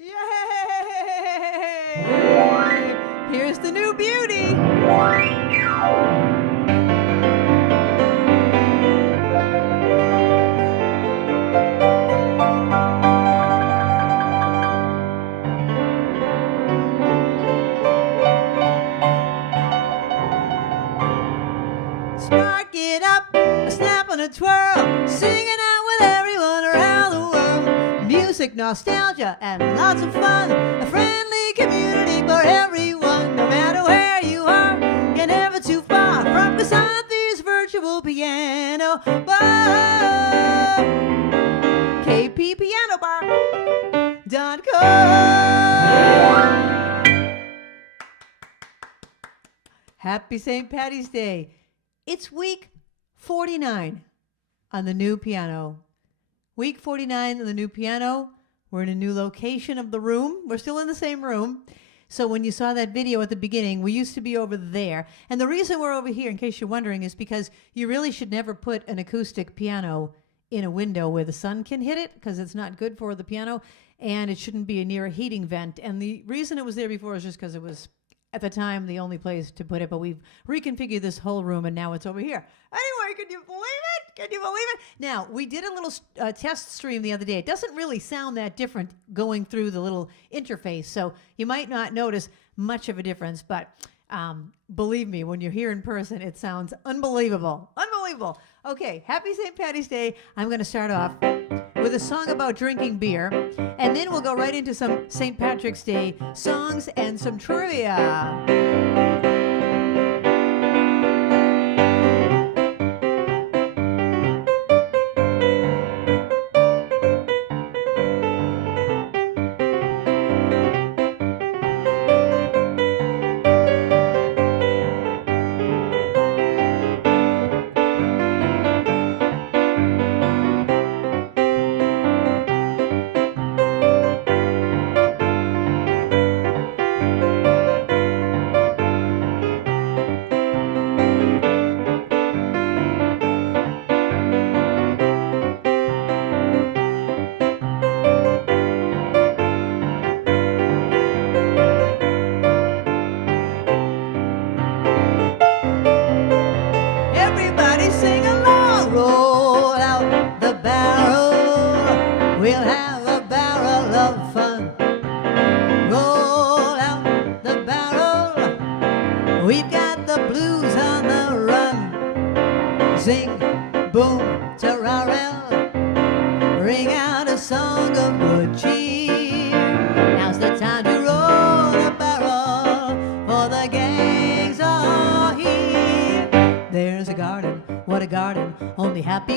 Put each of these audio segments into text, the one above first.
Yay! Here's the new beauty. Spark it up, a snap and a twirl, singing out with everyone around the world. Music, nostalgia, and lots of fun. A friendly community for everyone, no matter where you are. You're never too far from Krisanthi's virtual piano bar. KPPianobar.com. Happy St. Patty's Day. It's week 49 on the new piano. Week 49 on the new piano. We're in a new location of the room. We're still in the same room. So when you saw that video at the beginning, we used to be over there. And the reason we're over here, in case you're wondering, is because you really should never put an acoustic piano in a window where the sun can hit it, because it's not good for the piano, and it shouldn't be near a heating vent. And the reason it was there before is just because it was, at the time, the only place to put it, but we've reconfigured this whole room, and now it's over here. Anyway, can you believe it? Can you believe it? Now, we did a little test stream the other day. It doesn't really sound that different going through the little interface, so you might not notice much of a difference, but believe me, when you're here in person, it sounds unbelievable. Unbelievable. Okay, happy St. Patty's Day. I'm going to start off with a song about drinking beer, and then we'll go right into some St. Patrick's Day songs and some trivia.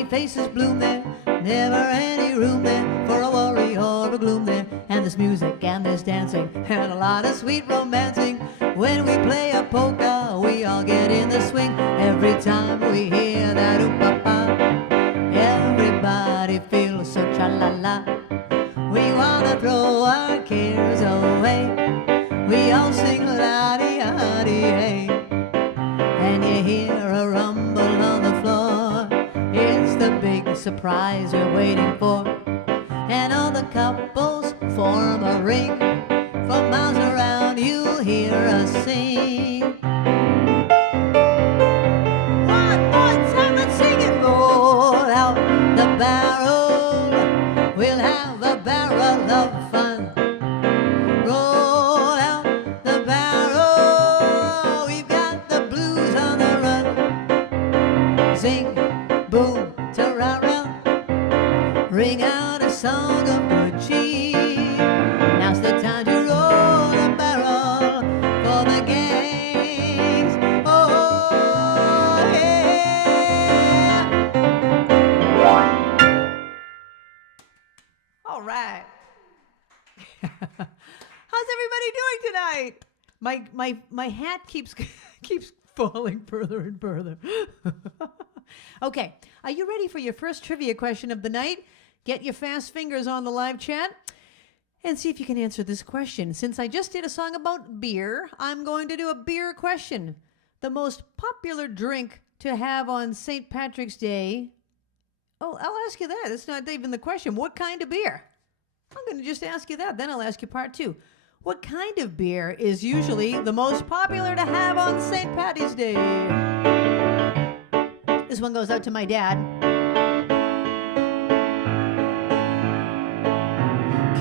Faces bloom there, never any room there for a worry or a gloom there. And there's music and there's dancing and a lot of sweet romancing. When we play a polka, we all get in the swing. Every time we hear that oop-a-pa, everybody feels so tra-la-la. We wanna throw our cares away. We all sing la-dee-ah-dee-hey. And you hear a rumble on the floor. It's the big surprise you're waiting for. And all the couples form a ring. For miles around you'll hear us sing. One more time, let's sing it. Roll out the barrel. We'll have a barrel of fun. Roll out the barrel. We've got the blues on the run. Sing, boom, ta-ra-ra, ring out a song of good cheer. Now's the time to roll the barrel for the gangs. Oh, yeah. All right. How's everybody doing tonight? My hat keeps falling further and further. Okay, are you ready for your first trivia question of the night? Get your fast fingers on the live chat and see if you can answer this question. Since I just did a song about beer, I'm going to do a beer question. The most popular drink to have on St. Patrick's Day. Oh, I'll ask you that. It's not even the question. What kind of beer? I'm going to just ask you that. Then I'll ask you part two. What kind of beer is usually the most popular to have on St. Paddy's Day? This one goes out to my dad.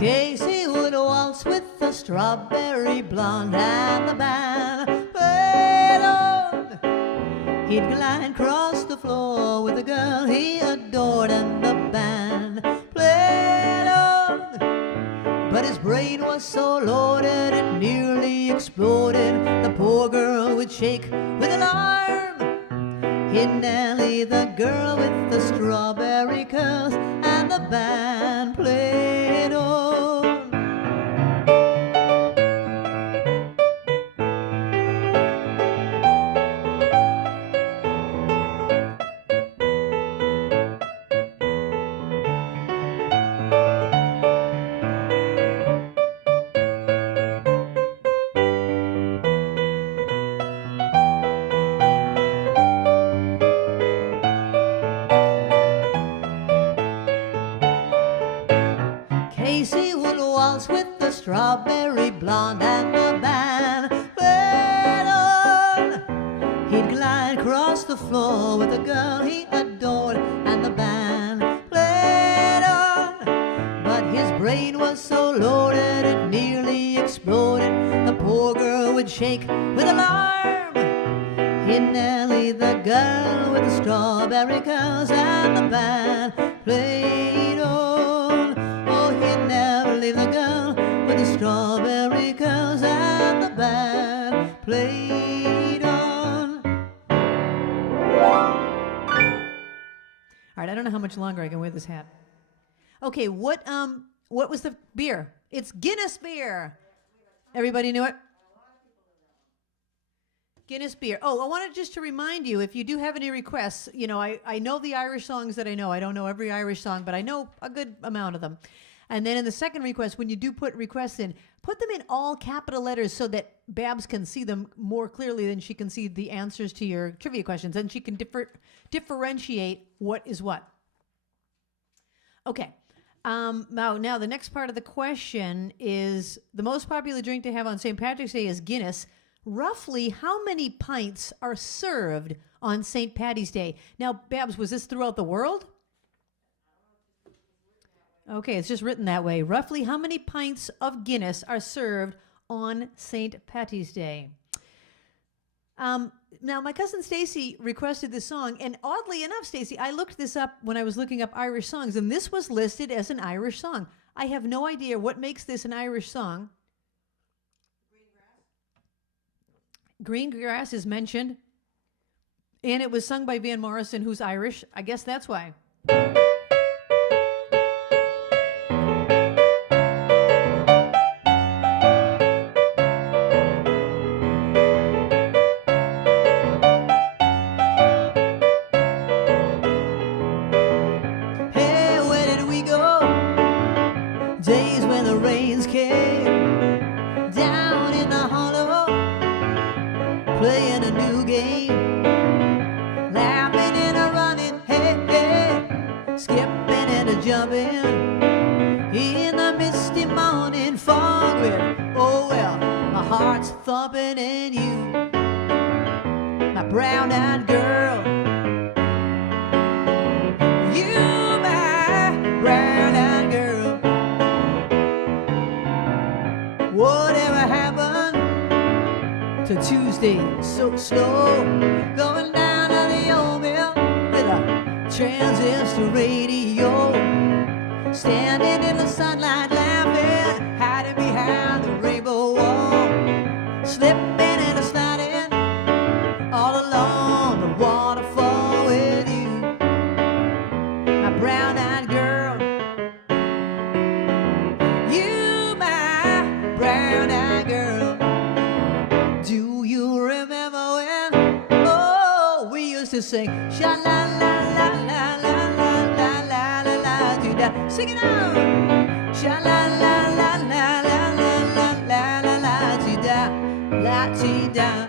Casey would waltz with the strawberry blonde and the band played on. He'd glide across the floor with a girl he adored and the band played on. But his brain was so loaded it nearly exploded. The poor girl would shake with alarm. He'd Nellie, the girl with the strawberry curls, and the band played on. Strawberry blonde and the band played on. He'd glide across the floor with a girl he adored and the band played on. But his brain was so loaded it nearly exploded. The poor girl would shake with alarm. He'd Nellie, the girl with the strawberry curls, and the band played on. Oh, he'd never leave the girl with the strawberry curls, and the band played on. All right, I don't know how much longer I can wear this hat. Okay, what was the beer? It's Guinness beer. Everybody knew it? Guinness beer. Oh, I wanted just to remind you, if you do have any requests, you know, I know the Irish songs that I know. I don't know every Irish song, but I know a good amount of them. And then in the second request, when you do put requests in, put them in all capital letters so that Babs can see them more clearly than she can see the answers to your trivia questions, and she can differentiate what is what. Okay. Now, the next part of the question is, the most popular drink to have on St. Patrick's Day is Guinness. Roughly how many pints are served on St. Paddy's Day? Now, Babs, was this throughout the world? Okay, it's just written that way. Roughly how many pints of Guinness are served on St. Paddy's Day? Now, my cousin Stacy requested this song, and oddly enough, Stacy, I looked this up when I was looking up Irish songs, and this was listed as an Irish song. I have no idea what makes this an Irish song. Green Grass is mentioned, and it was sung by Van Morrison, who's Irish. I guess that's why. Thumping in you, my brown-eyed girl. You, my brown-eyed girl. Whatever happened to Tuesday so slow? Going down to the old mill with a transistor radio, standing in the sunlight laughing, hiding behind the rainbow wall. Slipping and a sliding all along the waterfall with you, my brown-eyed girl. You, my brown-eyed girl. Do you remember when, oh, we used to sing sha-la-la-la-la-la-la-la-la-la-la-la-la-la. Sing it out. Sha-la-la-la-la-la-la-la-la-la-la-la-la-la-la. La-ti-da.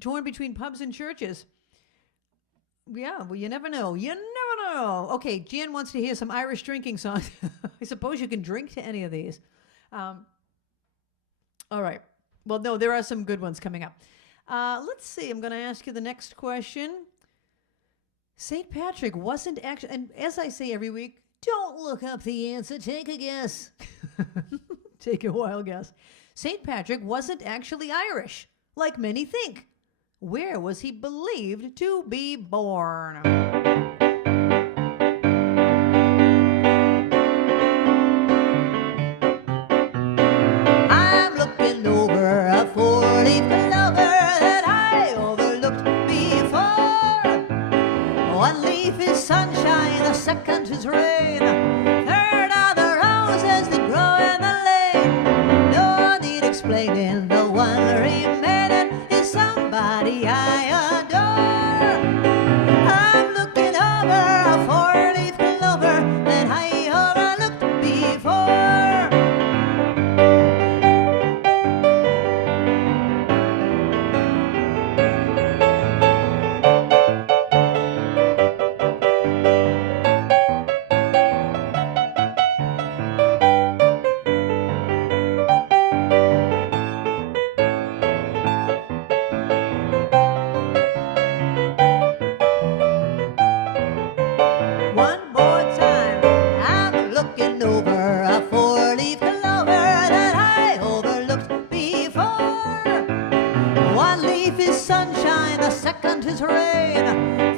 torn between pubs and churches. Yeah, well, you never know. You never know. Okay, Jan wants to hear some Irish drinking songs. I suppose you can drink to any of these. All right. Well, no, there are some good ones coming up. Let's see. I'm going to ask you the next question. St. Patrick wasn't actually, and as I say every week, don't look up the answer. Take a guess. Take a wild guess. St. Patrick wasn't actually Irish, like many think. Where was he believed to be born? I'm looking over a four-leaf clover that I overlooked before. One leaf is sunshine, the second is rain. Third are the roses that grow in the lane. No need explaining, the one remaining is somebody I adore. I'm looking over a four-leaf clover that I overlooked before. One more time, I'm looking over a four-leaf clover that I overlooked before. One leaf is sunshine, the second is rain.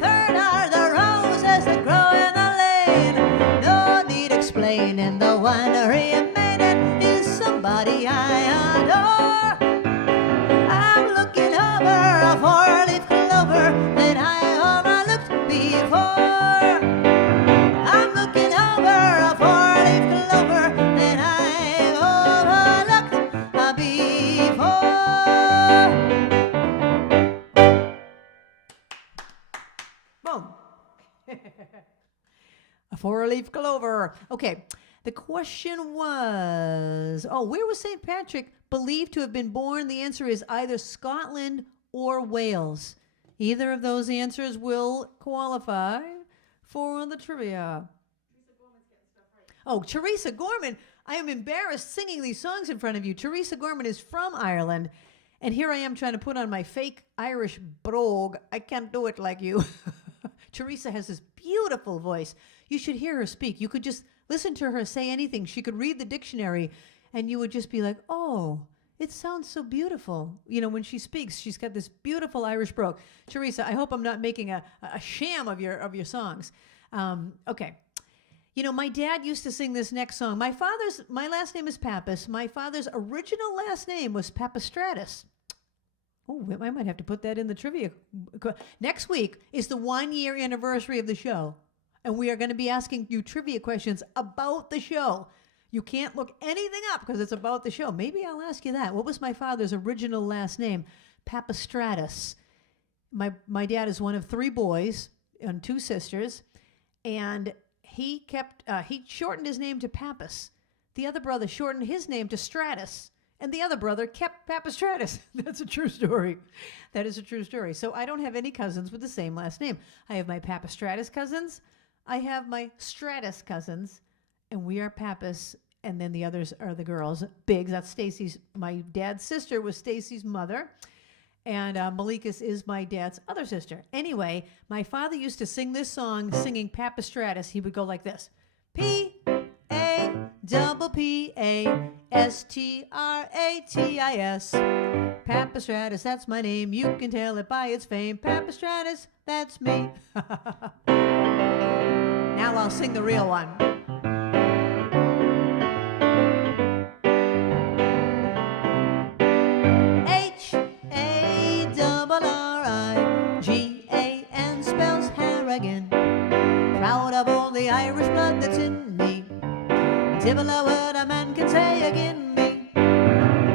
Third are the roses that grow in the lane. No need explaining, the one remaining is somebody I adore. I'm looking over a four-leaf clover that I overlooked before. I'm looking over a four-leaf clover that I overlooked before. Boom. A four-leaf clover. Okay. The question was, where was St. Patrick believed to have been born? The answer is either Scotland or Wales. Either of those answers will qualify for the trivia. Oh, Teresa Gorman. I am embarrassed singing these songs in front of you. Teresa Gorman is from Ireland, and here I am trying to put on my fake Irish brogue. I can't do it like you. Teresa has this beautiful voice. You should hear her speak. You could just listen to her say anything. She could read the dictionary, and you would just be like, oh, it sounds so beautiful. You know, when she speaks, she's got this beautiful Irish brogue. Teresa, I hope I'm not making a sham of your songs. Okay. You know, my dad used to sing this next song. My last name is Pappas. My father's original last name was Pappastratus. Oh, I might have to put that in the trivia. Next week is the 1-year anniversary of the show, and we are going to be asking you trivia questions about the show. You can't look anything up because it's about the show. Maybe I'll ask you that. What was my father's original last name? Pappastratus. My dad is one of 3 boys and 2 sisters, and he shortened his name to Pappas. The other brother shortened his name to Stratus, and the other brother kept Pappastratus. That's a true story. That is a true story. So I don't have any cousins with the same last name. I have my Pappastratus cousins. I have my Stratus cousins, and we are Pappas, and then the others are the girls. Biggs, that's Stacy's. My dad's sister was Stacy's mother, and Malikas is my dad's other sister. Anyway, my father used to sing this song, singing Pappastratus. He would go like this: Pappastratus. Pappastratus, that's my name. You can tell it by its fame. Pappastratus, that's me. Now I'll sing the real one. H-A-R-R-I-G-A-N spells Harrigan. Proud of all the Irish blood that's in me. Divil a word a man can say again me.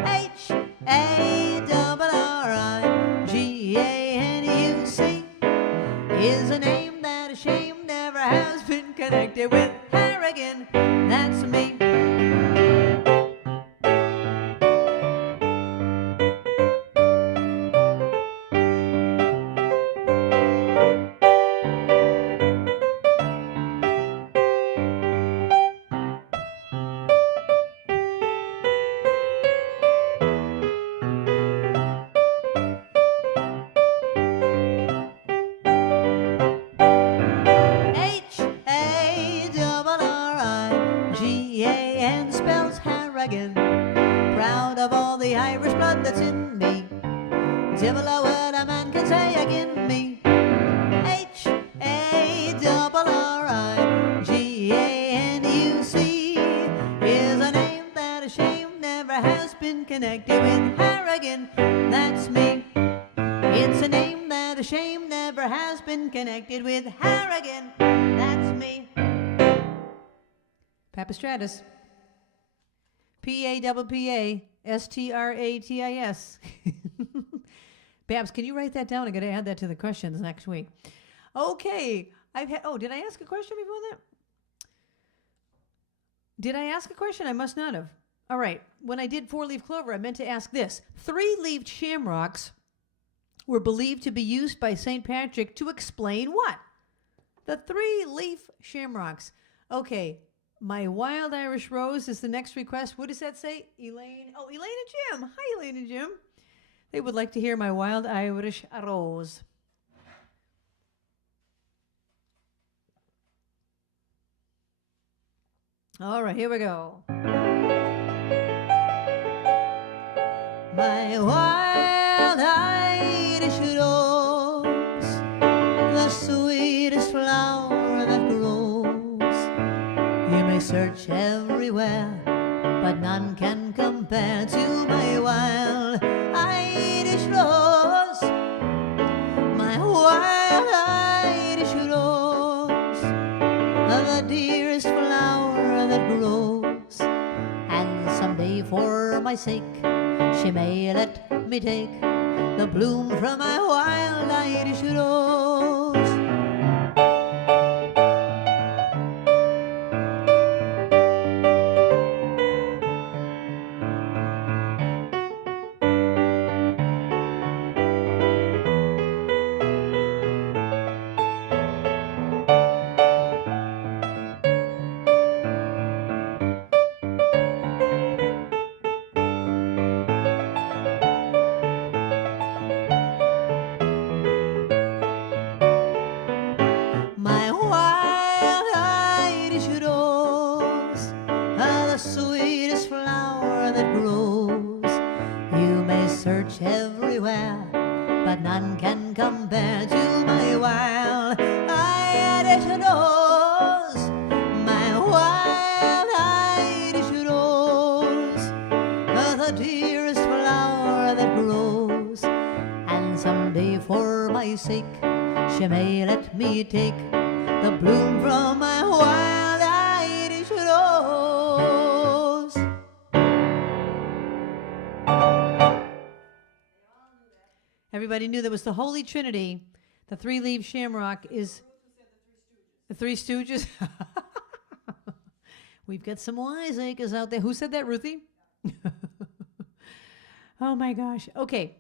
H-A-R-R-I-G-A-N-U-C is a name that a shame never has been connected with Harrigan. That's me. Irish blood that's in me. Devil a word a man can say again me. Harrigunuc is a name that a shame never has been connected with Harrigan. That's me. It's a name that a shame never has been connected with Harrigan. That's me. Pappastratus. Pappastratis. Babs, can you write that down? I got to add that to the questions next week. Okay. Did I ask a question before that? Did I ask a question? I must not have. All right. When I did four-leaf clover, I meant to ask this. Three-leafed shamrocks were believed to be used by St. Patrick to explain what? The three-leaf shamrocks. Okay. My Wild Irish Rose is the next request. What does that say? Elaine. Oh, Elaine and Jim. Hi, Elaine and Jim. They would like to hear my Wild Irish Rose. All right, here we go. My wild Irish rose, the sweetest flower that grows. You may search everywhere, but none can compare to my wild Irish rose. My wild Irish rose, the dearest flower that grows. And someday for my sake she may let me take the bloom from my wild Irish rose. Take the bloom from my wild Irish rose. Everybody knew there was the Holy Trinity. The three-leaf shamrock is the Three Stooges. We've got some wiseacres out there. Who said that, Ruthie? Oh my gosh. Okay.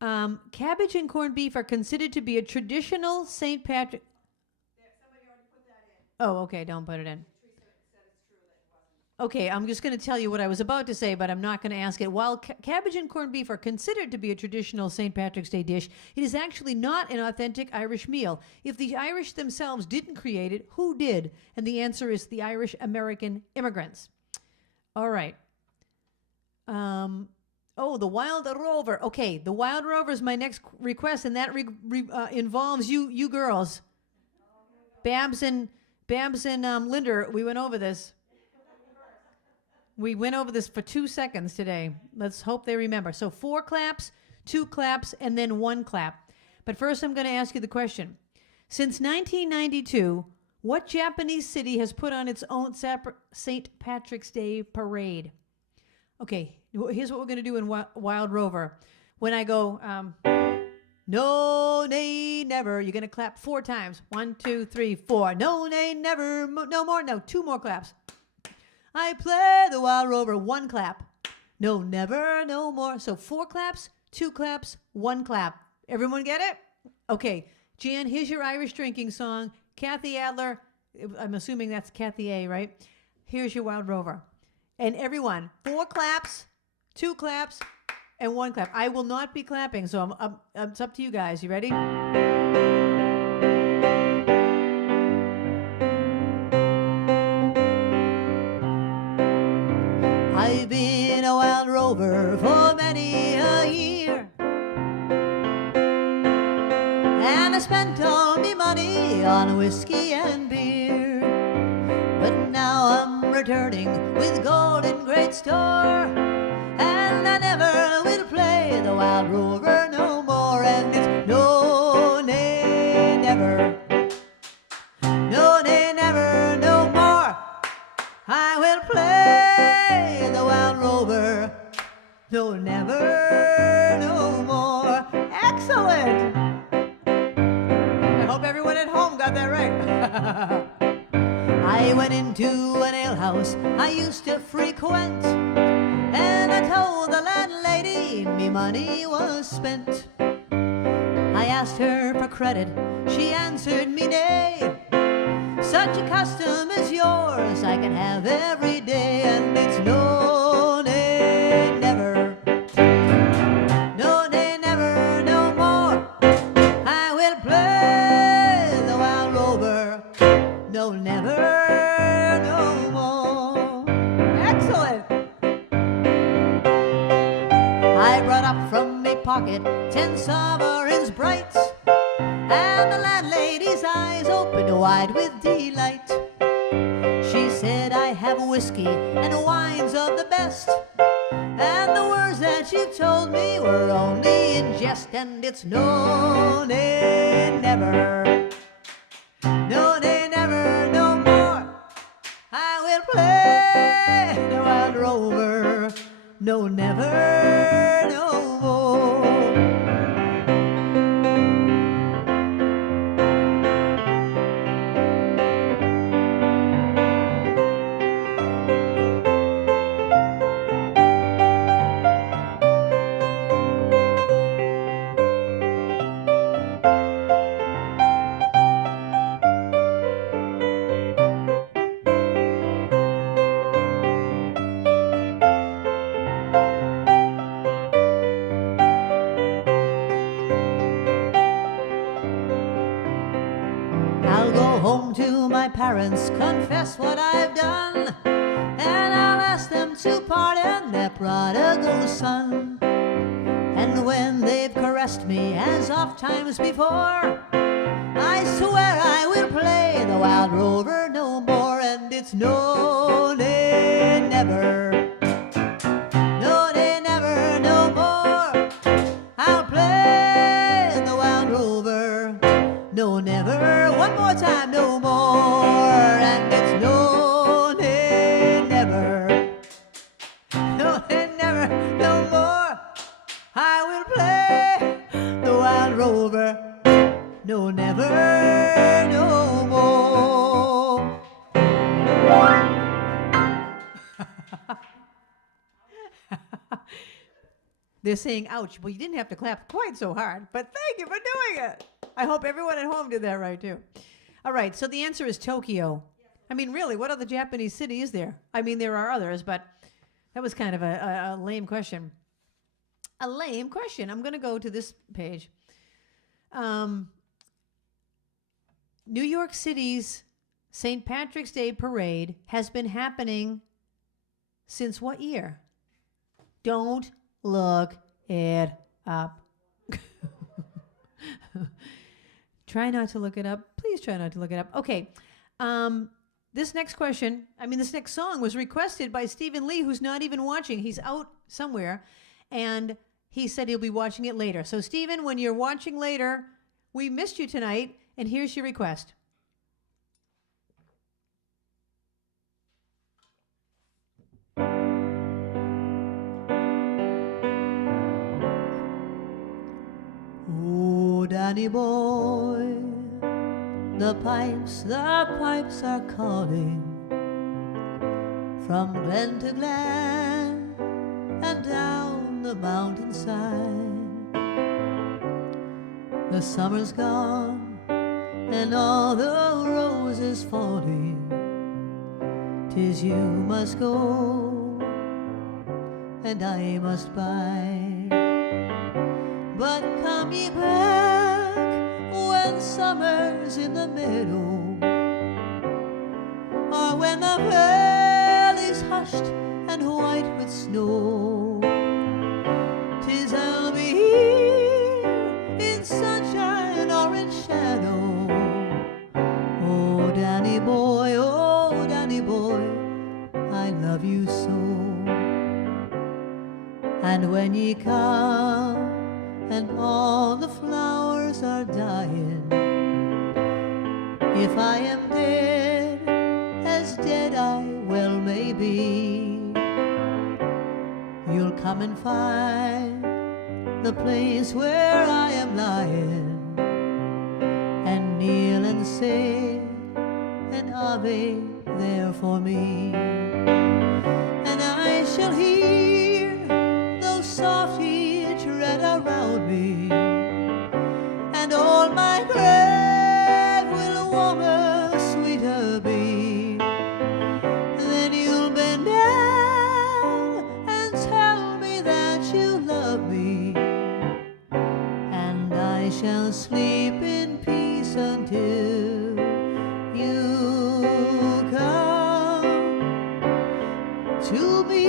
Cabbage and corned beef are considered to be a traditional St. Patrick. Somebody already put that in. Oh, okay. Don't put it in. Okay, I'm just going to tell you what I was about to say, but I'm not going to ask it. While cabbage and corned beef are considered to be a traditional St. Patrick's Day dish, it is actually not an authentic Irish meal. If the Irish themselves didn't create it, who did? And the answer is the Irish American immigrants. All right. The Wild Rover. Okay, the Wild Rover is my next request, and that involves you girls. Babs and Linda, we went over this. We went over this for 2 seconds today. Let's hope they remember. So 4 claps, 2 claps, and then 1 clap. But first I'm going to ask you the question. Since 1992, what Japanese city has put on its own St. Patrick's Day parade? Okay, here's what we're going to do in Wild Rover. When I go, no, nay, never, you're going to clap 4 times. 1, 2, 3, 4. No, nay, never, no more. No, 2 more claps. I play the Wild Rover. 1 clap. No, never, no more. So 4 claps, 2 claps, 1 clap. Everyone get it? Okay. Jan, here's your Irish drinking song. Kathy Adler, I'm assuming that's Kathy A, right? Here's your Wild Rover. And everyone, 4 claps, 2 claps, and 1 clap. I will not be clapping, so it's up to you guys. You ready? I've been a wild rover for and I spent all me money on whiskey and beer. But now I'm returning with gold in great store, and I never will play the Wild Rover no more. And it's no, nay, never, no, nay, never, no more. I will play the Wild Rover, no, never, no more. Excellent! I hope everyone at home got that right. I went into an alehouse I used to frequent, and I told the landlady me money was spent. I asked her for credit, she answered me nay. Such a custom as yours I can have every day, and it's no, nay, never, no, nay, never, no more. I will play the Wild Rover, no, never, no more. Excellent! I brought up from me pocket 10 sovereigns bright, and the landlady's eyes opened wide with delight. She said, I have whiskey and wines of the best, and the words that you told me were only in jest. And it's no, nay, never, no, nay, never, no more. I will play the Wild Rover, no, never, no more. Home to my parents, confess what I've done, and I'll ask them to pardon their prodigal son. And when they've caressed me as oft times before, I swear I will play the Wild Rover no more. And it's no, nay, never, no, nay, never, no more. I'll play the Wild Rover, no, never. One more time, no more. And it's no, nay, never, no, nay, never, no more. I will play the Wild Rover, no, never, no more. They're saying ouch. Well, you didn't have to clap quite so hard, but thank you for doing it. I hope everyone at home did that right, too. All right, so the answer is Tokyo. I mean, really, what other Japanese city is there? I mean, there are others, but that was kind of a lame question. A lame question. I'm going to go to this page. New York City's St. Patrick's Day Parade has been happening since what year? Don't look it up. Try not to look it up. Please try not to look it up. Okay. This next question, this next song was requested by Stephen Lee, who's not even watching. He's out somewhere, and he said he'll be watching it later. So, Stephen, when you're watching later, we missed you tonight, and here's your request. Oh, Danny boy, the pipes are calling from glen to glen and down the mountainside. The summer's gone and all the roses falling. 'Tis you must go and I must bide. But come ye back when summer's in the meadow, or when the valley's hushed and white with snow. 'Tis I'll be here in sunshine or And when ye come and all the flowers are dying, if I am dead, as dead I well may be, you'll come and find the place where I am lying, and kneel and say an Ave there for me. And I shall hear those softy tread around me, and all my grave will warmer, sweeter be. Then you'll bend down and tell me that you love me, and I shall sleep in peace until you come to me.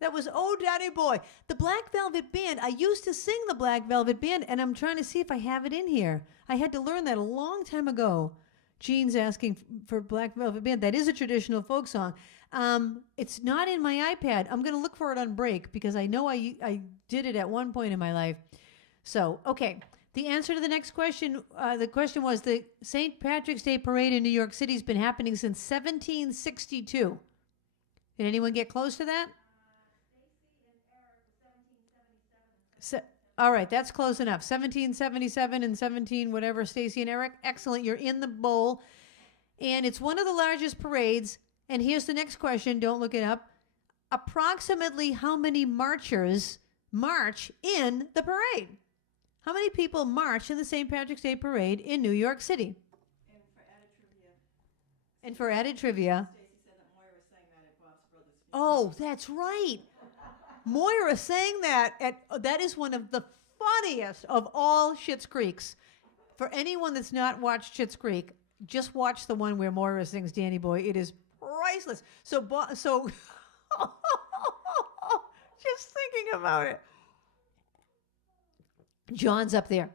That was Oh Daddy Boy. The Black Velvet Band. I used to sing the Black Velvet Band, and I'm trying to see if I have it in here. I had to learn that a long time ago. Jean's asking for Black Velvet Band. That is a traditional folk song. It's not in my iPad. I'm going to look for it on break because I know I did it at one point in my life. So, okay. The answer to the next question, the question was the St. Patrick's Day Parade in New York City has been happening since 1762. Did anyone get close to that? All right, that's close enough. 1777 and 17 whatever, Stacy and Eric. Excellent. You're in the bowl. And it's one of the largest parades. And here's the next question. Don't look it up. Approximately how many marchers march in the parade? How many people march in the St. Patrick's Day Parade in New York City? And for added trivia. Stacy said that Moira sang that at Bob's Brothers. Oh, that's right. Moira sang that that is one of the funniest of all Schitt's Creeks. For anyone that's not watched Schitt's Creek, just watch the one where Moira sings Danny Boy. It is priceless. So just thinking about it. John's up there.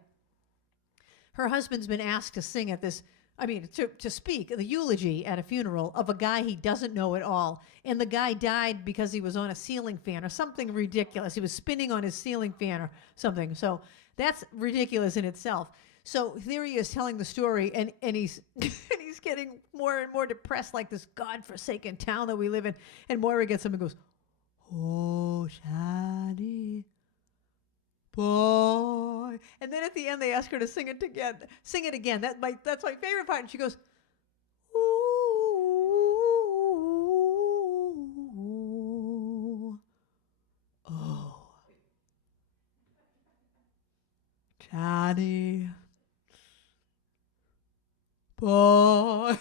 Her husband's been asked to sing at this, to speak the eulogy at a funeral of a guy he doesn't know at all. And the guy died because he was on a ceiling fan or something ridiculous. He was spinning on his ceiling fan or something. So that's ridiculous in itself. So there he is telling the story, and he's and he's getting more and more depressed, like this godforsaken town that we live in. And Moira gets him and goes, "Oh, Daddy boy." And then at the end they ask her to sing it again. That's my favorite part. And she goes, "Ooh, oh, Daddy boy."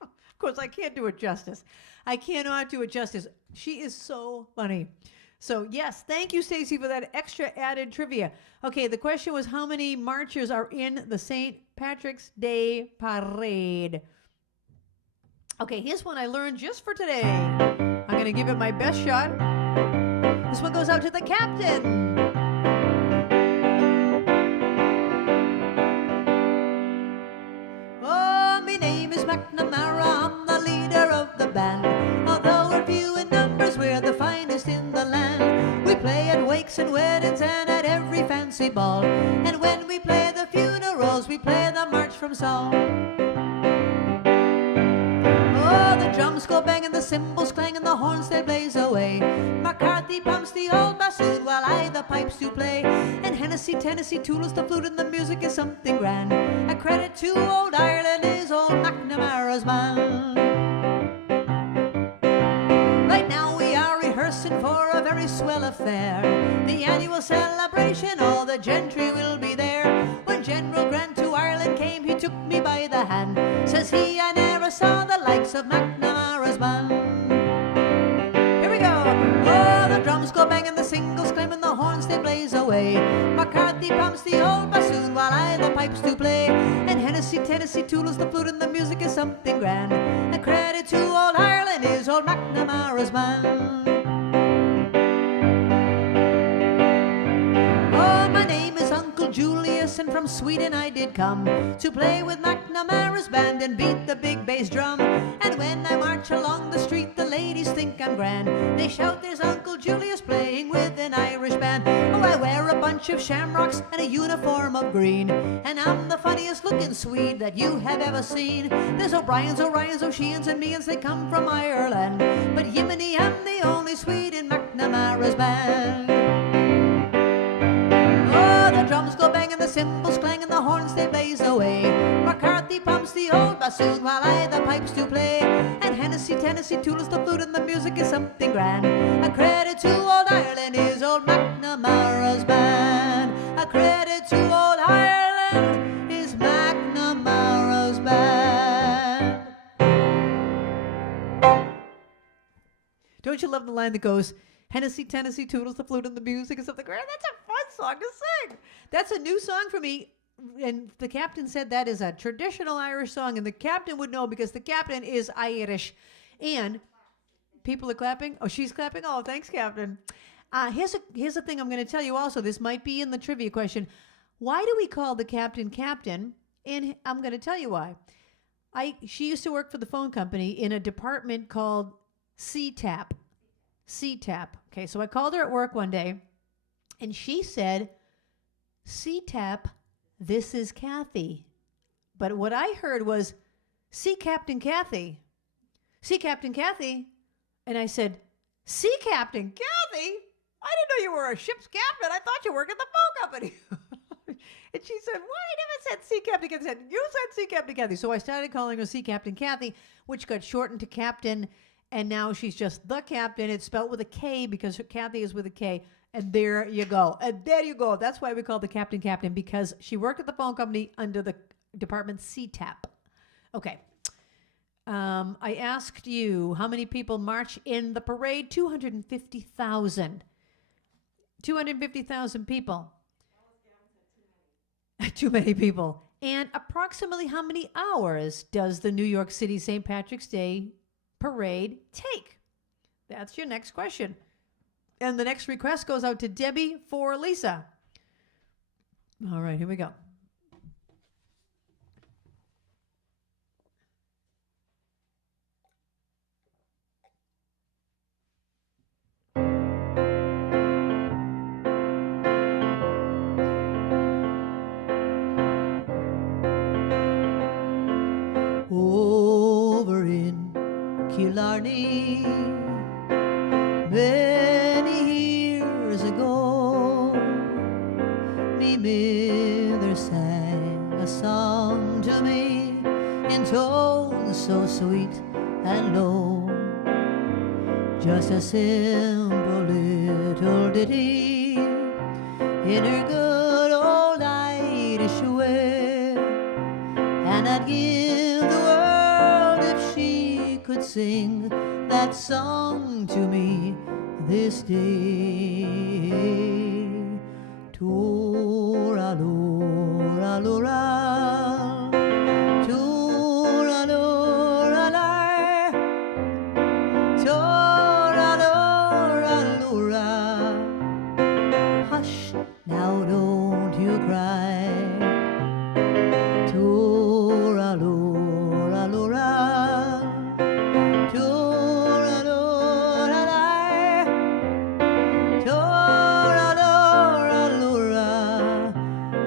Of course, I can't do it justice. I cannot do it justice. She is so funny. So, yes, thank you, Stacy, for that extra added trivia. Okay, the question was how many marchers are in the St. Patrick's Day Parade? Okay, here's one I learned just for today. I'm going to give it my best shot. This one goes out to the captain. Oh, my name is McNamara. I'm the leader of the band. Although we're few in numbers, we're the finest in the land. We play at wakes and weddings and at every fancy ball. And when we play the funerals, we play the march from song. Oh, the drums go bang and the cymbals clang and the horns they blaze away. McCarthy pumps the old bassoon while I the pipes do play. And Hennessy, Tennessee toodles the flute and the music is something grand. A credit to old Ireland is old McNamara's band. Right now we are rehearsing for a very swell affair. The annual celebration, all the gentry will be there. When General Grant to Ireland came, he took me by the hand. Says he, I never saw the likes of McNamara's band. Here we go. Oh, the drums go bang and the singles claim and the horns they blaze away. McCarthy pumps the old bassoon while I the pipes do play. And Hennessy, Tennessee toodles the flute and the music is something grand. A credit to old Ireland is old McNamara's band. Oh, my name is Uncle Julius listen, from Sweden I did come to play with McNamara's band and beat the big bass drum. And when I march along the street, the ladies think I'm grand. They shout, there's Uncle Julius playing with an Irish band. Oh, I wear a bunch of shamrocks and a uniform of green, and I'm the funniest looking Swede that you have ever seen. There's O'Briens, Orions, O'Sheans, and me, and they come from Ireland. But Yiminy, I'm the only Swede in McNamara's band. Oh, the drums go bang and the cymbals clang and the horns they blaze away. McCarthy pumps the old bassoon while I the pipes do play. And Hennessy, Tennessee toodles the flute and the music is something grand. A credit to old Ireland is old McNamara's band. A credit to old Ireland is McNamara's band. Don't you love the line that goes, Hennessy, Tennessee toodles the flute and the music is something grand? That's a fun song to sing. That's a new song for me. And the captain said that is a traditional Irish song, and the captain would know because the captain is Irish. And people are clapping. Oh, she's clapping. Oh, thanks, Captain. Here's a thing I'm going to tell you also. This might be in the trivia question. Why do we call the captain captain? And I'm going to tell you why. She used to work for the phone company in a department called CTAP. CTAP. Okay, so I called her at work one day, and she said, CTAP, this is Kathy. But what I heard was, see Captain Kathy. See Captain Kathy. And I said, see Captain Kathy? I didn't know you were a ship's captain. I thought you worked at the phone company. And she said, what? I never said see Captain Kathy. I said, you said see Captain Kathy. So I started calling her see Captain Kathy, which got shortened to Captain. And now she's just the captain. It's spelled with a K because Kathy is with a K. And there you go. And there you go. That's why we call the captain captain, because she worked at the phone company under the department CTAP. Okay. I asked you how many people march in the parade. 250,000. 250,000 people. Too many people. And approximately how many hours does the New York City St. Patrick's Day parade take? That's your next question. And the next request goes out to Debbie for Lisa. All right, here we go. Over in Killarney, many years ago, me mither sang a song to me in tones so sweet and low, just a simple little ditty in her good old Irish way, and I'd give the world if she could sing that song to me this day. Tora-lora-lora, tora-lora-la, tora-lora-lora. Hush, now don't you cry. Tora-lora-lora,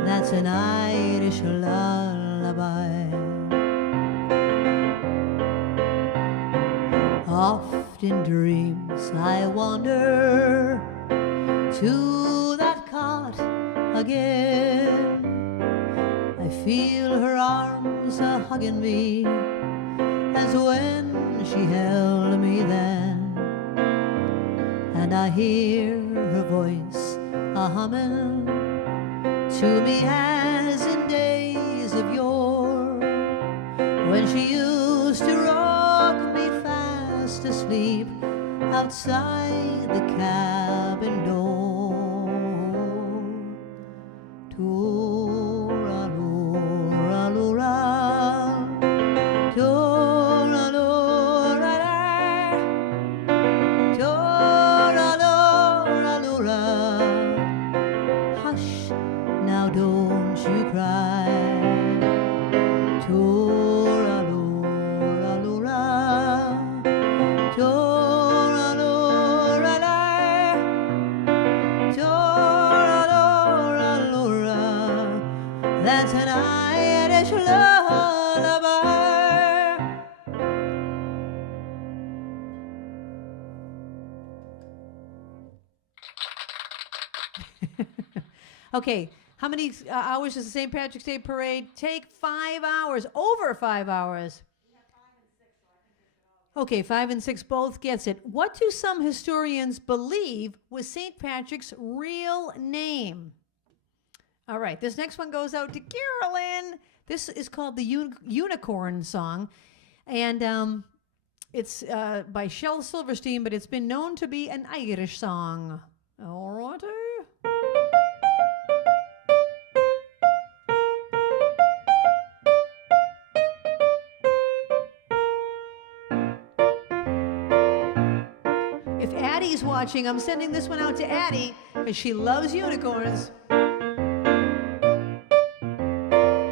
that's an Irish lullaby. Oft in dreams I wander to that cot again. I feel her arms a-hugging me as when she held me then, and I hear her voice a-humming to me as in days of yore, when she used to rock me fast asleep outside the cabin door. Tora-lora-lora, tora-lora-la, tora-lora-lora. Hush, now don't you Okay, how many hours does the St. Patrick's Day parade take? 5 hours, over 5 hours. Okay, 5 and 6 both gets it. What do some historians believe was St. Patrick's real name? All right, this next one goes out to Carolyn. This is called the Unicorn Song, and it's by Shel Silverstein, but it's been known to be an Irish song. All righty. If Addie's watching, I'm sending this one out to Addie because she loves unicorns.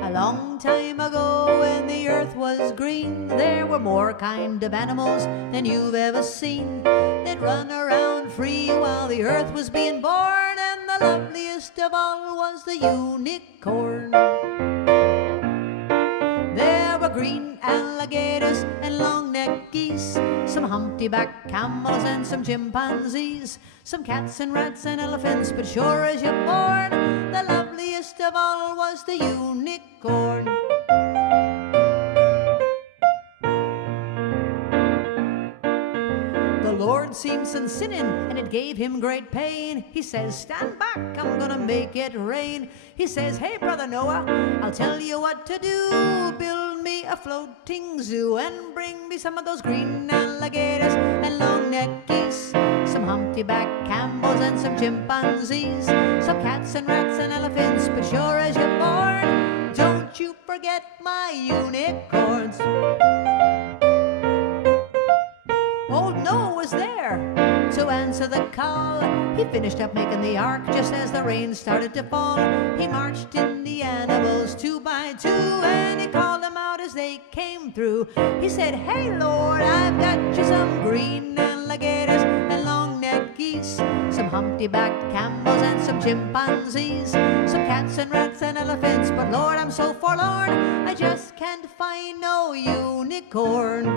A long time ago when the earth was green, there were more kind of animals than you've ever seen. They'd run around free while the earth was being born, and the loveliest of all was the unicorn. There were green alligators and long-necked geese, some humpty-backed camels and some chimpanzees, some cats and rats and elephants, but sure as you're born, the loveliest of all was the unicorn. The Lord seemed sinning, and it gave him great pain. He says, stand back, I'm gonna make it rain. He says, hey, brother Noah, I'll tell you what to do. Build me a floating zoo and bring me some of those green alligators and long-necked geese, some humpty-backed camels and some chimpanzees, some cats and rats and elephants, but sure as you're born, don't you forget my unicorns. Old Noah was there to answer the call. He finished up making the ark just as the rain started to fall. He marched in the animals 2 by 2, and he called them out as they came through. He said, hey Lord, I've got you some green alligators and long-necked geese, some humpty-backed camels and some chimpanzees, some cats and rats and elephants, but Lord, I'm so forlorn, I just can't find no unicorn.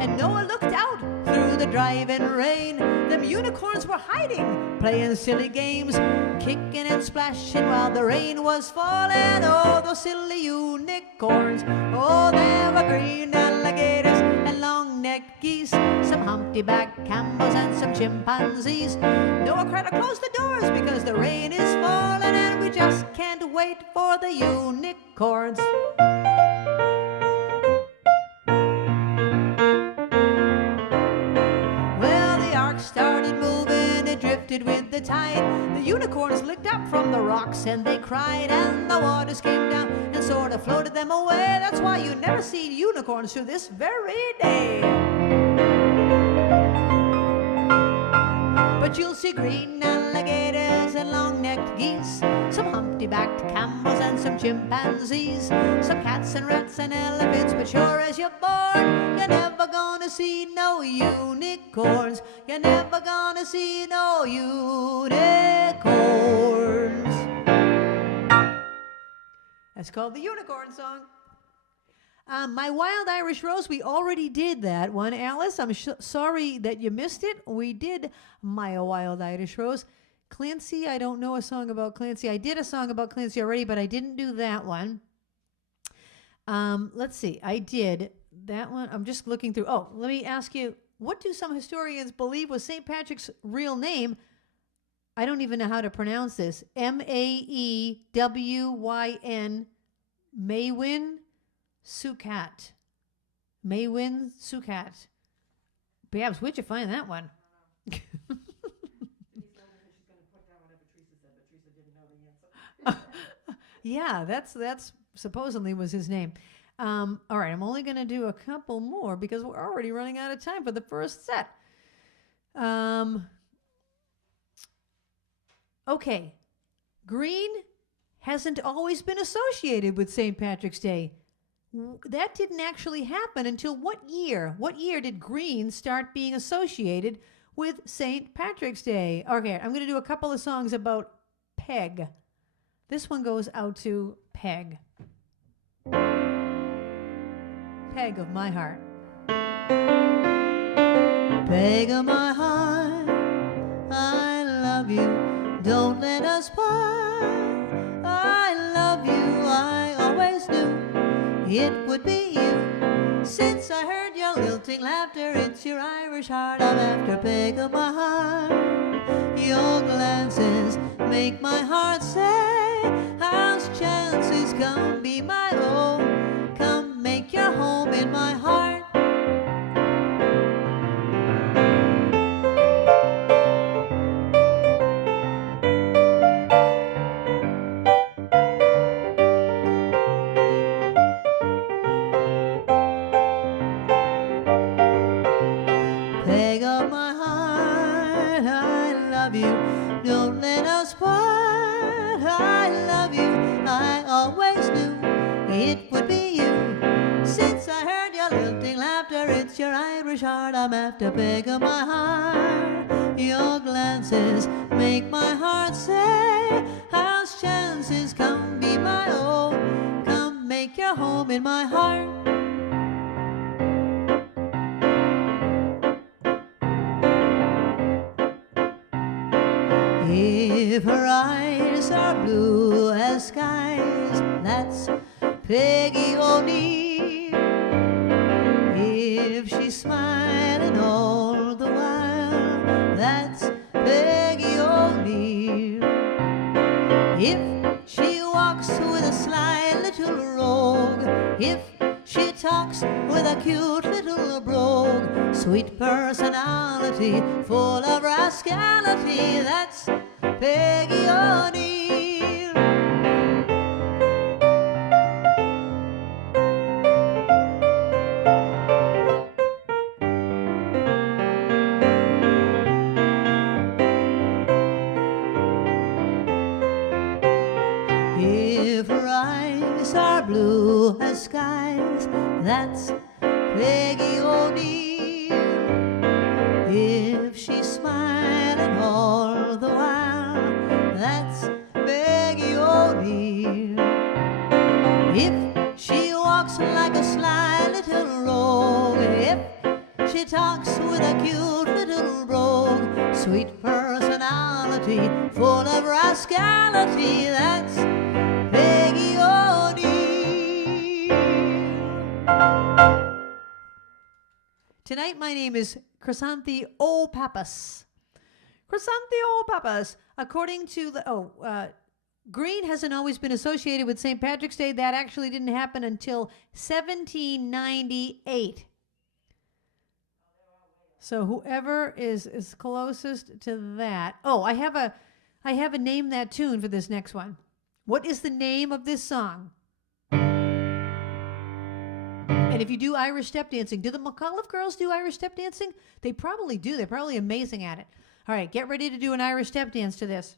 And Noah looked out through the driving rain. Them unicorns were hiding, playing silly games, kicking and splashing while the rain was falling. Oh, those silly unicorns. Oh, there were green alligators and long-necked geese, some humpty-backed camels and some chimpanzees. Noah cried to close the doors because the rain is falling, and we just can't wait for the unicorns. Started moving, it drifted with the tide. The unicorns licked up from the rocks and they cried, and the waters came down and sort of floated them away. That's why you never see unicorns to this very day. But you'll see green alligators and long-necked geese, some humpty-backed camels and some chimpanzees, some cats and rats and elephants, but sure as you're born, you're never gonna see no unicorns. You're never gonna see no unicorns. That's called the Unicorn Song. My Wild Irish Rose, we already did that one. Alice, I'm sorry that you missed it. We did My Wild Irish Rose. Clancy, I don't know a song about Clancy. I did a song about Clancy already, but I didn't do that one. Let's see. I did that one. I'm just looking through. Oh, let me ask you, what do some historians believe was St. Patrick's real name? I don't even know how to pronounce this. Maewyn Maewyn Sukat. Maewyn Sukat. Babs, where'd you find that one? Yeah, that's supposedly was his name. All right, I'm only going to do a couple more because we're already running out of time for the first set. Okay, green hasn't always been associated with St. Patrick's Day. That didn't actually happen until what year? What year did green start being associated with St. Patrick's Day? Okay, I'm going to do a couple of songs about Peg. This one goes out to Peg. Peg of my heart. Peg of my heart, you, don't let us part. I love you, I always knew it would be you. Since I heard your lilting laughter, it's your Irish heart I'm after, peg of my heart. Your glances make my heart say, how's chances, come be my own, come make your home in my heart. Peg of my heart, I love you, don't let us part. I love you, I always knew it would be you. Since I heard your lilting laughter, it's your Irish heart I'm after, peg of my heart. Your glances make my heart say, how's chances, come be my own, come make your home in my heart. If her eyes are blue as skies, that's Peggy O'Neill. If she's smiling all the while, that's Peggy O'Neill. If she walks with a sly little rogue, if she talks with a cute little brogue, sweet personality, full of rascality, that's Peggy O'Neill. If her eyes are blue as skies, that's Peggy O'Neill. If she's smiling all the while, that's Peggy O'Neill. If she walks like a sly little rogue, if she talks with a cute little brogue, sweet personality, full of rascality, that's Peggy O'Neill. Tonight my name is Krisanthi Pappas. Krisanthi Pappas. According to the green hasn't always been associated with St. Patrick's Day. That actually didn't happen until 1798. So whoever is closest to that. Oh, I have a name that tune for this next one. What is the name of this song? And if you do Irish step dancing, do the McAuliffe girls do Irish step dancing? They probably do. They're probably amazing at it. All right, get ready to do an Irish step dance to this.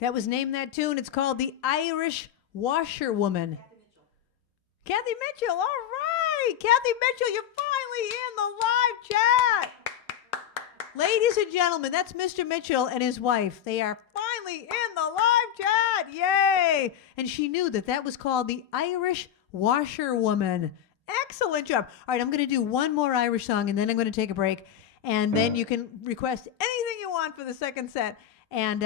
That was Name That Tune. It's called The Irish Washerwoman. Kathy Mitchell, all right. Kathy Mitchell, you're finally in the live chat. Ladies and gentlemen, that's Mr. Mitchell and his wife. They are finally in the live chat. Yay. And she knew that that was called The Irish Washerwoman. Excellent job. All right, I'm going to do one more Irish song, and then I'm going to take a break. And then you can request anything you want for the second set. And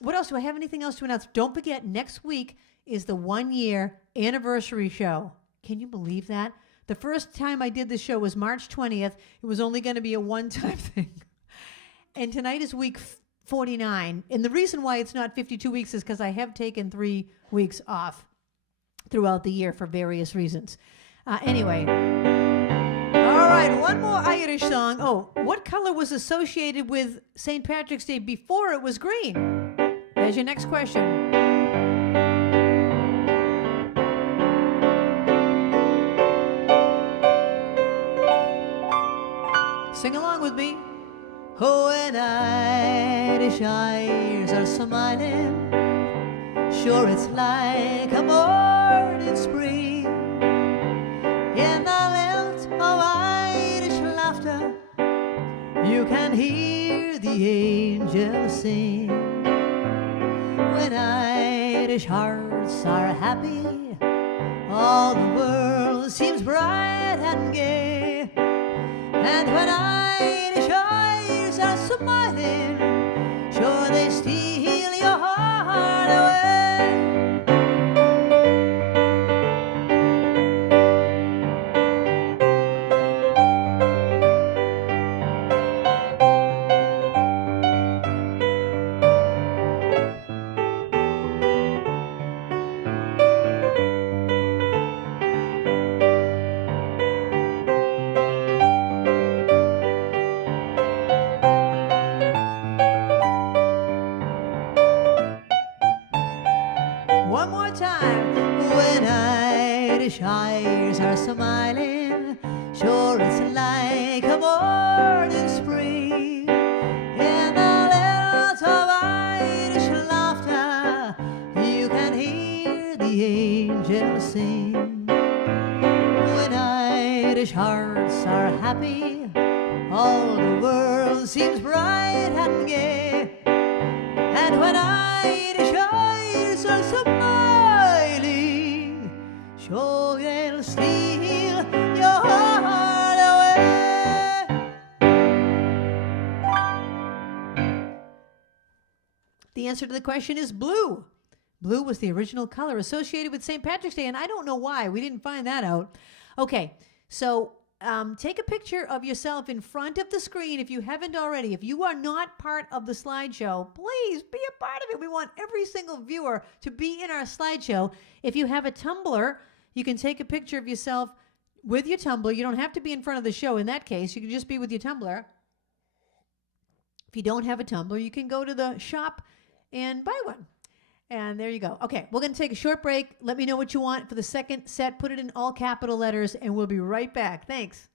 what else? Do I have anything else to announce? Don't forget, next week is the 1-year anniversary show. Can you believe that? The first time I did this show was March 20th. It was only going to be a one-time thing. And tonight is week 49. And the reason why it's not 52 weeks is because I have taken 3 weeks off throughout the year for various reasons. Anyway. All right, one more Irish song. Oh, what color was associated with St. Patrick's Day before it was green? There's your next question. Sing along with me. Oh, when Irish eyes are smiling, sure it's like a morning spring. In the lilt of Irish laughter, you can hear the angels sing. When Irish hearts are happy, all the world seems bright and gay. And when Irish eyes are smiling, sure they steal your heart away. One more time. When Irish eyes are smiling, sure it's like a morning spring. In the lilt of Irish laughter, you can hear the angels sing. When Irish hearts are happy, all the world seems bright and gay. And when Irish eyes are smiling, sure they'll steal your heart away. The answer to the question is blue. Blue was the original color associated with St. Patrick's Day, and I don't know why. We didn't find that out. Okay, so take a picture of yourself in front of the screen if you haven't already. If you are not part of the slideshow, please be a part of it. We want every single viewer to be in our slideshow. If you have a tumbler, you can take a picture of yourself with your tumbler. You don't have to be in front of the show in that case. You can just be with your tumbler. If you don't have a tumbler, you can go to the shop and buy one. And there you go. Okay, we're going to take a short break. Let me know what you want for the second set. Put it in all capital letters, and we'll be right back. Thanks.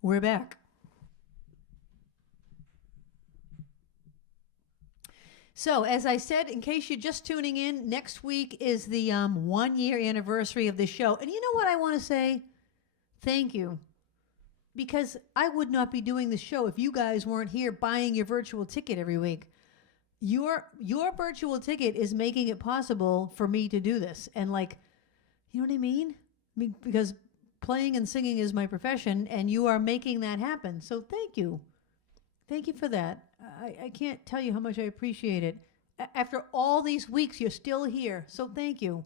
We're back. So, as I said, in case you're just tuning in, next week is the 1-year anniversary of the show. And you know what I want to say? Thank you. Because I would not be doing the show if you guys weren't here buying your virtual ticket every week. Your virtual ticket is making it possible for me to do this. And you know what I mean? Because playing and singing is my profession, and you are making that happen. So thank you. Thank you for that. I can't tell you how much I appreciate it. After all these weeks, you're still here. So thank you.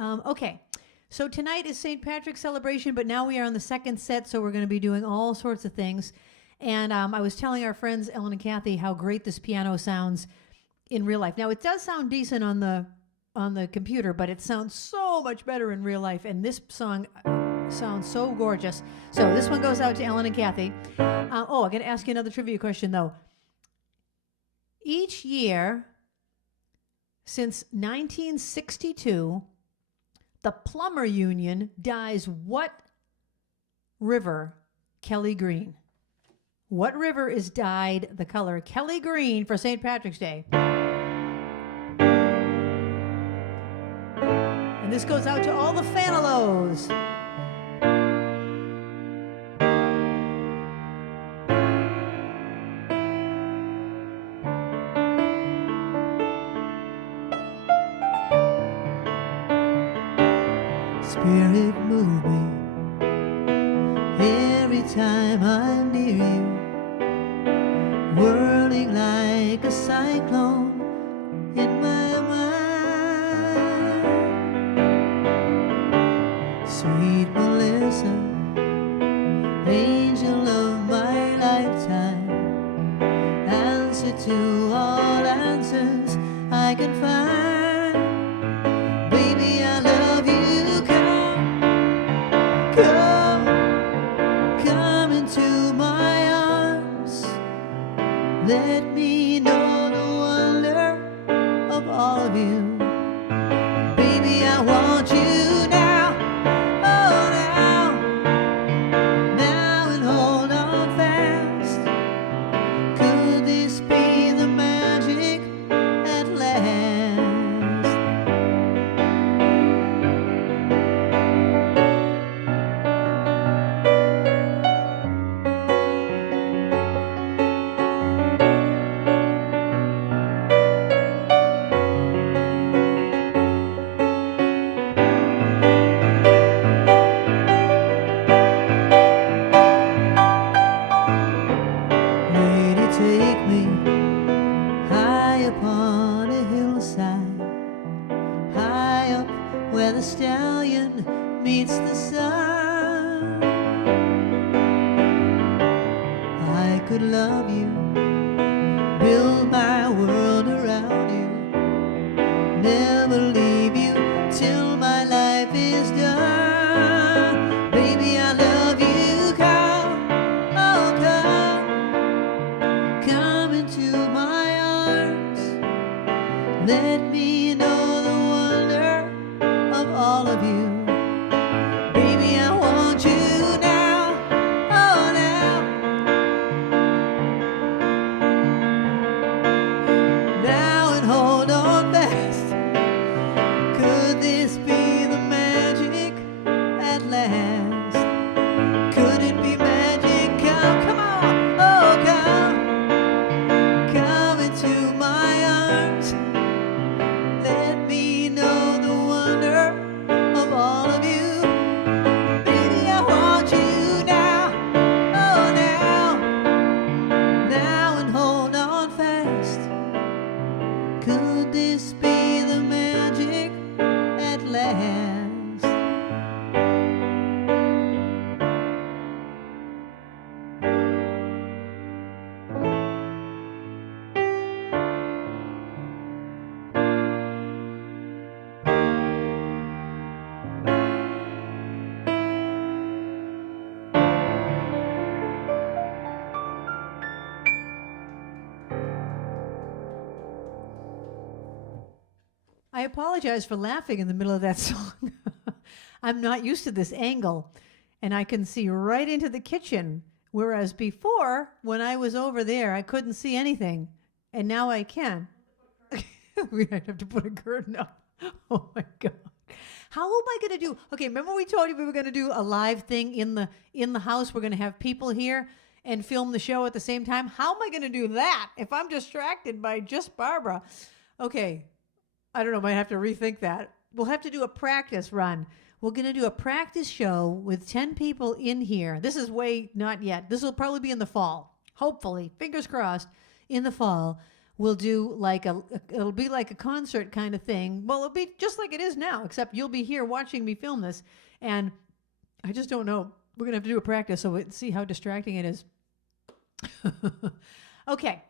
Okay. So tonight is St. Patrick's celebration, but now we are on the second set, so we're going to be doing all sorts of things. And I was telling our friends, Ellen and Kathy, how great this piano sounds in real life. Now, it does sound decent on the computer, but it sounds so much better in real life. And this song sounds so gorgeous. So this one goes out to Ellen and Kathy. I got to ask you another trivia question, though. Each year since 1962, the Plumber Union dyes what river Kelly green? What river is dyed the color Kelly green for St. Patrick's Day? And this goes out to all the Fanalos. Spirit move me every time I'm near you, whirling like a cyclone in my mind. Sweet Melissa, angel of my lifetime, answer to all answers I can find. Baby, I love you. Come into my arms. Let me know the wonder of all of you. Baby, I want you now. Oh, now and hold on fast. Could this be the magic at last? Take me high upon a hillside, high up where the stallion meets the sun. I could love you, build my world around you, never leave you till my life is done. Baby, I love you. Let me know the wonder of all of you. Baby, I want you now. Oh, now. Now and hold on fast. Could this be the magic at last? Could it be magic? Come on. Oh, come into my arms. Let me know the wonder of all of you. Baby, I want you now. Oh, now and hold on fast. Could this be the magic at last? I apologize for laughing in the middle of that song. I'm not used to this angle, and I can see right into the kitchen Whereas before, when I was over there, I couldn't see anything. And now I can. We have to put a curtain up. Oh my God. How am I going to do? Okay, remember we told you we were going to do a live thing in the house. We're going to have people here and film the show at the same time. How am I going to do that if I'm distracted by just Barbara? Okay, I don't know. Might have to rethink that. We'll have to do a practice run. We're going to do a practice show with 10 people in here. This is not yet. This will probably be in the fall. Hopefully, fingers crossed, in the fall. We'll do it'll be like a concert kind of thing. Well, it'll be just like it is now, except you'll be here watching me film this. And I just don't know. We're going to have to do a practice so we'll see how distracting it is. Okay.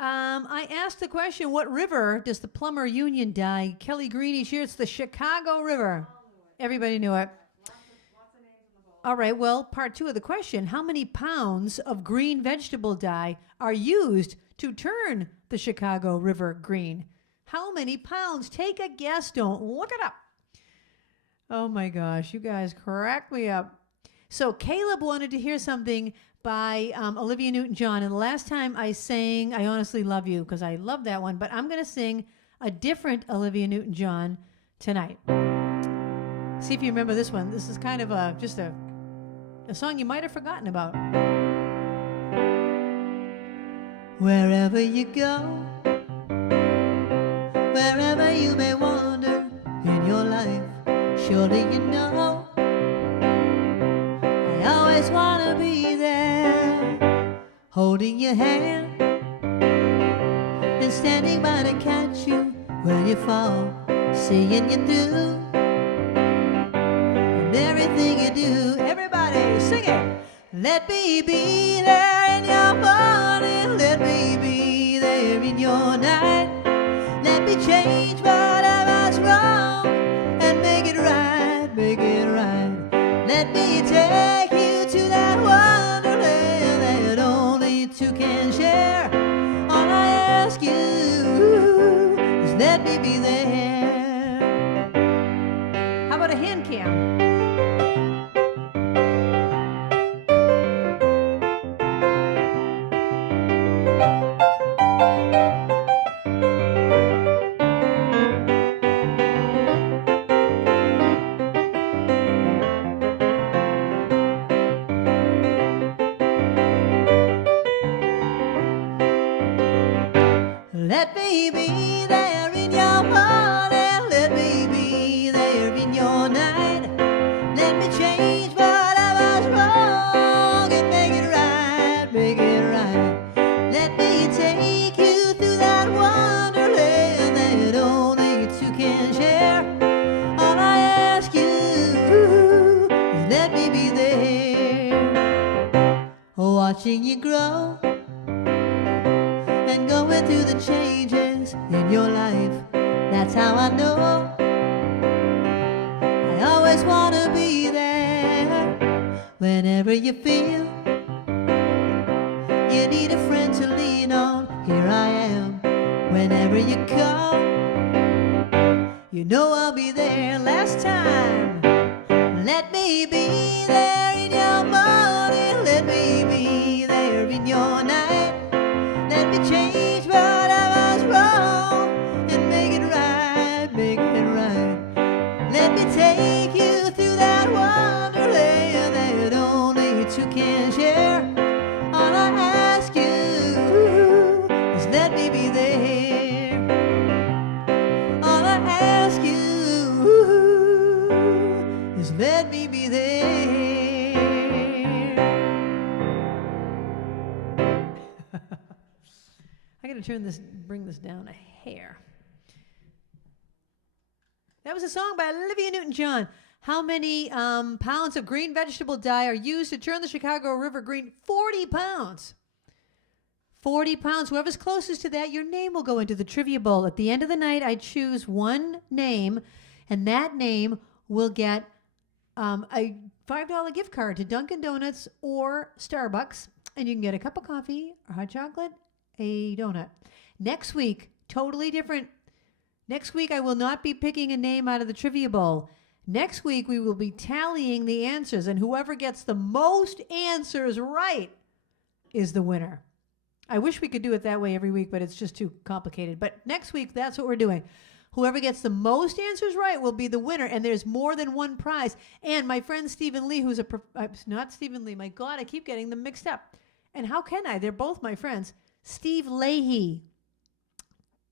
I asked the question, what river does the plumber union dye? Kelly Green here. It's the Chicago River. Everybody knew it. Lots of names in the bowl. All right. Well, part 2 of the question, how many pounds of green vegetable dye are used to turn the Chicago River green? How many pounds? Take a guess. Don't look it up. Oh my gosh, you guys crack me up. So Caleb wanted to hear something by Olivia Newton-John. And the last time I sang I Honestly Love You, because I love that one. But I'm going to sing a different Olivia Newton-John tonight. See if you remember this one. This is kind of just a song you might have forgotten about. Wherever you go, wherever you may wander in your life, surely you know I always want to be there, holding your hand and standing by to catch you when you fall, seeing you through and everything you do. Everybody sing it. Let me be there in your morning, let me be there in your night. Let me change whatever's wrong and make it right, make it right. Let me take you to that wonderland that only two can share. All I ask you is let me be there. How about a hand cam? Let me be there in your morning, let me be there in your night. Let me change whatever's wrong and make it right, make it right. Let me take you through that wonderland that only two can share. All I ask you is let me be there, watching you grow and going through the changes in your life. That's how I know I always want to be there. Whenever you feel you need a friend to lean on, here I am. Whenever you call, you know I'll be there. Last time, let me be there in your morning, let me be there in your night. Let me change whatever's wrong and make it right, make it right. Let me take you through that wonderland that only two can share. All I ask you is let me be there. All I ask you is let me be there. I got to bring this down a hair. That was a song by Olivia Newton-John. How many pounds of green vegetable dye are used to turn the Chicago River green? 40 pounds. 40 pounds. Whoever's closest to that, your name will go into the trivia bowl. At the end of the night, I choose one name, and that name will get a $5 gift card to Dunkin' Donuts or Starbucks, and you can get a cup of coffee, or hot chocolate, a donut. Next week, totally different. Next week, I will not be picking a name out of the trivia bowl. Next week, we will be tallying the answers, and whoever gets the most answers right is the winner. I wish we could do it that way every week, but it's just too complicated. But next week, that's what we're doing. Whoever gets the most answers right will be the winner, and there's more than one prize. And my friend Stephen Lee, who's not Stephen Lee, my God, I keep getting them mixed up. And how can I? They're both my friends. Steve Leahy.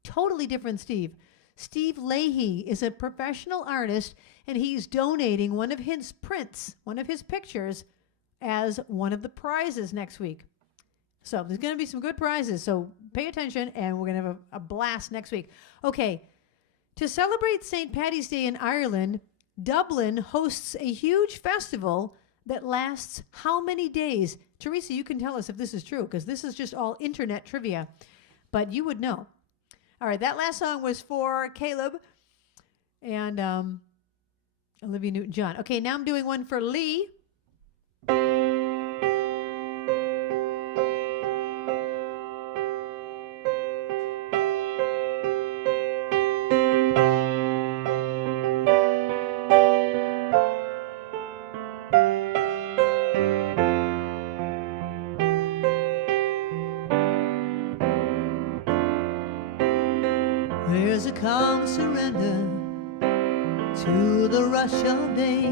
Totally different Steve. Steve Leahy is a professional artist, and he's donating one of his prints, one of his pictures, as one of the prizes next week. So there's going to be some good prizes, so pay attention, and we're going to have a blast next week. Okay, to celebrate St. Paddy's Day in Ireland, Dublin hosts a huge festival that lasts how many days? Teresa, you can tell us if this is true, because this is just all internet trivia, but you would know. All right, that last song was for Caleb and Olivia Newton-John. Okay, now I'm doing one for Lee. There's a calm surrender to the rush of day,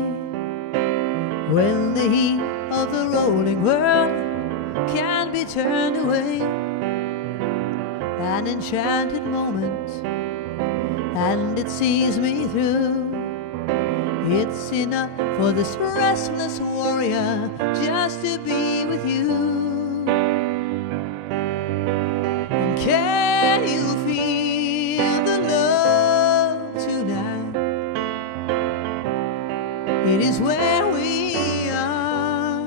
when the heat of the rolling world can be turned away. An enchanted moment, and it sees me through. It's enough for this restless warrior just to be with you. And can you feel the love tonight? It is where we are.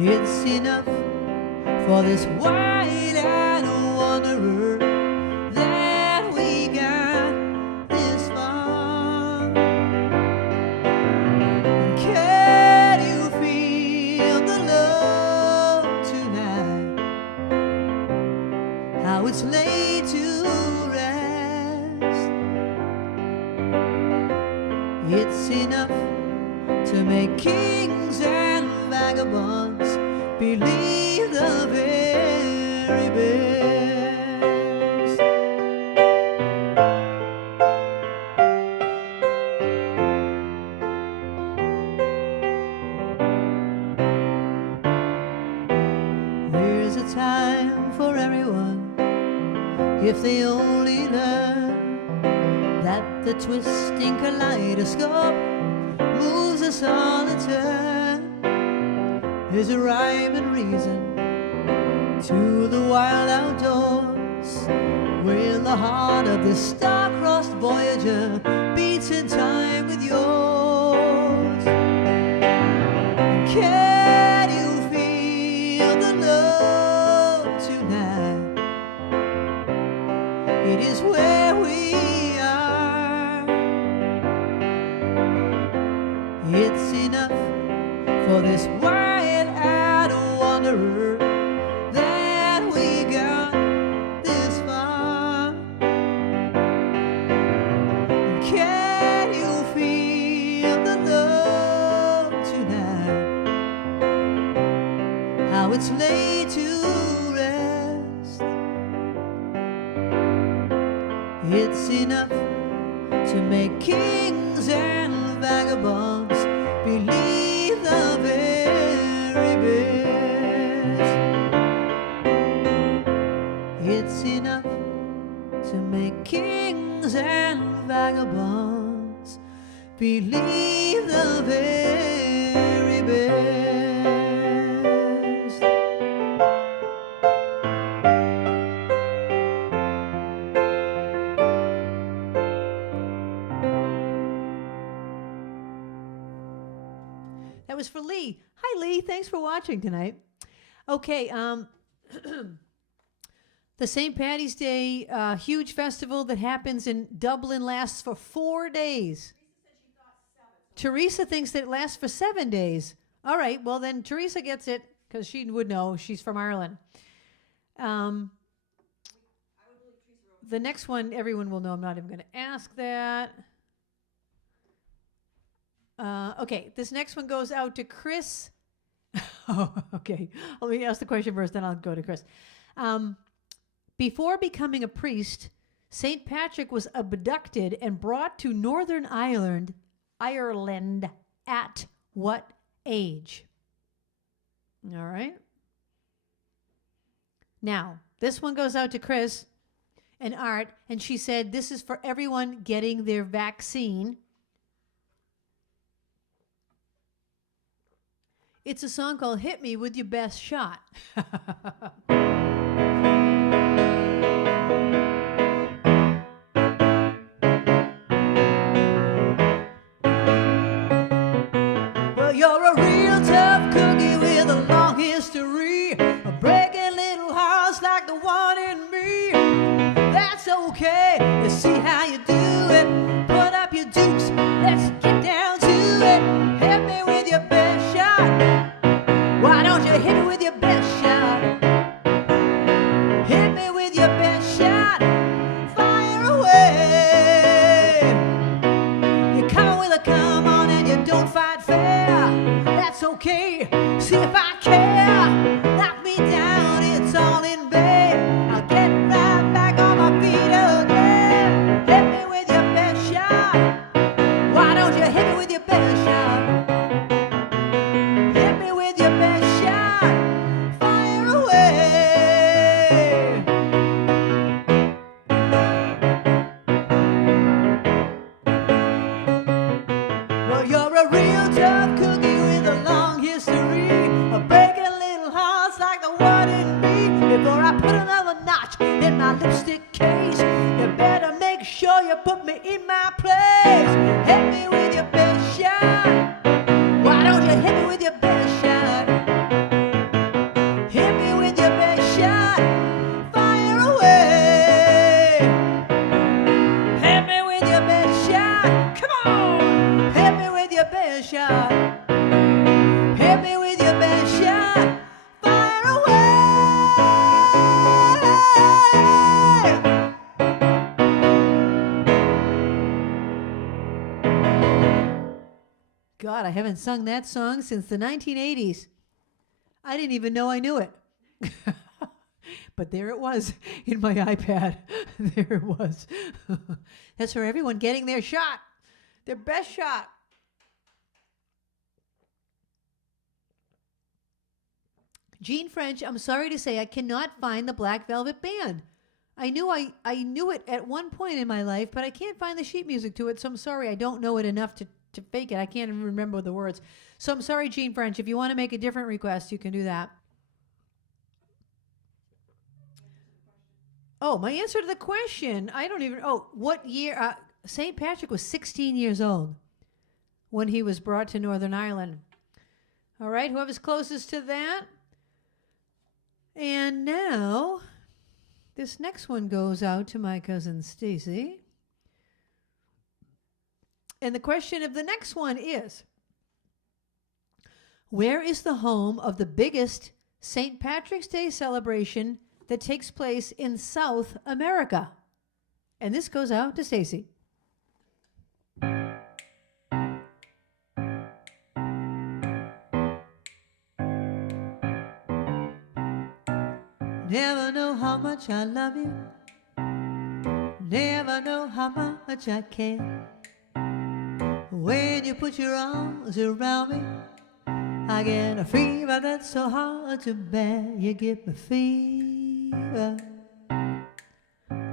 It's enough for this wide-eyed wanderer that we got this far. Can you feel the love tonight? How it's laid to rest. It's enough to make kings and vagabonds believe the very best. There's a time for everyone, if they only learn that the twisting kaleidoscope moves us all in turn. There's a rhyme and reason to the wild outdoors, where the heart of this star-crossed voyager beats in time with yours. Can you feel the love tonight? It is where we are. It's enough for this wide-eyed wanderer that we got this far. Can you feel the love tonight? How it's laid to rest. It's enough to make kings and vagabonds believe the very best. It's enough to make kings and vagabonds believe the very best. That was for Lee. Hi, Lee. Thanks for watching tonight. Okay, the St. Paddy's Day huge festival that happens in Dublin lasts for 4 days. Teresa thinks that it lasts for 7 days. All right, well then Teresa gets it because she would know. She's from Ireland. the next one, everyone will know. I'm not even going to ask that. Okay, this next one goes out to Chris. Oh, okay. Let me ask the question first, then I'll go to Chris. Before becoming a priest, St. Patrick was abducted and brought to Northern Ireland at what age? All right. Now, this one goes out to Chris and Art, and she said this is for everyone getting their vaccine. It's a song called Hit Me With Your Best Shot. Well, you're a real tough cookie with a long history of breaking little hearts like the one in me. That's okay. Let's see how you do it. Put up your dukes. Let's get down to it. Hit me with your best shot. Why don't you hit me with your best shot? Hit me with your best shot. Fire away. You come with a come on and you don't fight fair. That's okay. See if I care. Knock me down, it's all in vain. I'll get right back on my feet again. Hit me with your best shot. Why don't you hit me with your best shot? Hit me with your best shot. Fire away. Well, you're a real tough cookie with a long history of breaking little hearts like the one in me. Before I put another notch in my lipstick case, you better make sure you put me in my place. Hit me with your best shot. Why don't you hit me with your best shot? Hit me with your best shot. Fire away. Hit me with your best shot. Come on. Hit me with your best shot. Hit me with your best shot. Fire away. God, I haven't sung that song since the 1980s. I didn't even know I knew it. But there it was in my iPad. There it was. That's for everyone getting their shot, their best shot. Jean French, I'm sorry to say I cannot find the Black Velvet Band. I knew it at one point in my life, but I can't find the sheet music to it, so I'm sorry I don't know it enough to fake it. I can't even remember the words. So I'm sorry, Jean French. If you want to make a different request, you can do that. Oh, my answer to the question. I don't even... Oh, what year? St. Patrick was 16 years old when he was brought to Northern Ireland. All right, whoever's closest to that. And now, this next one goes out to my cousin Stacy. And the question of the next one is, where is the home of the biggest St. Patrick's Day celebration that takes place in South America? And this goes out to Stacy. Never know how much I love you. Never know how much I care. When you put your arms around me, I get a fever that's so hard to bear. You give me fever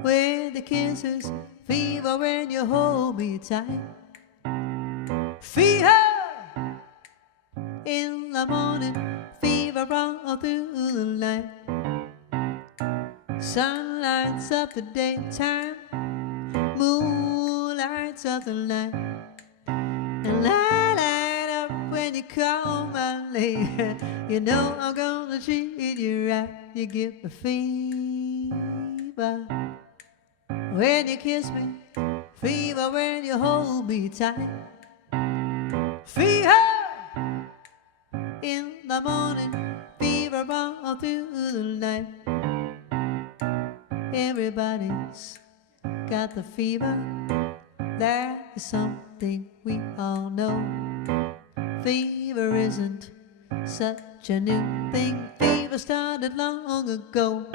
when the kisses, fever when you hold me tight. Fever in the morning, fever all through the night. Sun lights up the daytime, moon lights up the night. And I light up when you call my name. You know I'm gonna treat you right. You give me fever when you kiss me, fever when you hold me tight. Fever in the morning, fever all through the night. Everybody's got the fever. That is something we all know. Fever isn't such a new thing. Fever started long ago.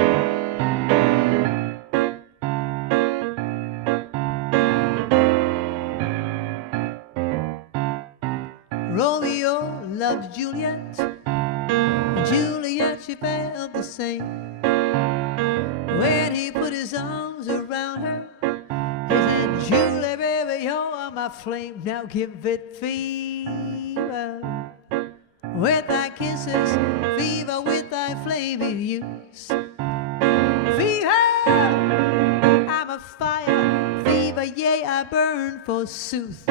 Romeo loved Juliet. Juliet, she felt the same. When he put his arms around her, he said, Julie, baby, you're my flame. Now give it fever. With thy kisses, fever with thy flame in use. Fever, I'm a fire. Fever, yea, I burn forsooth.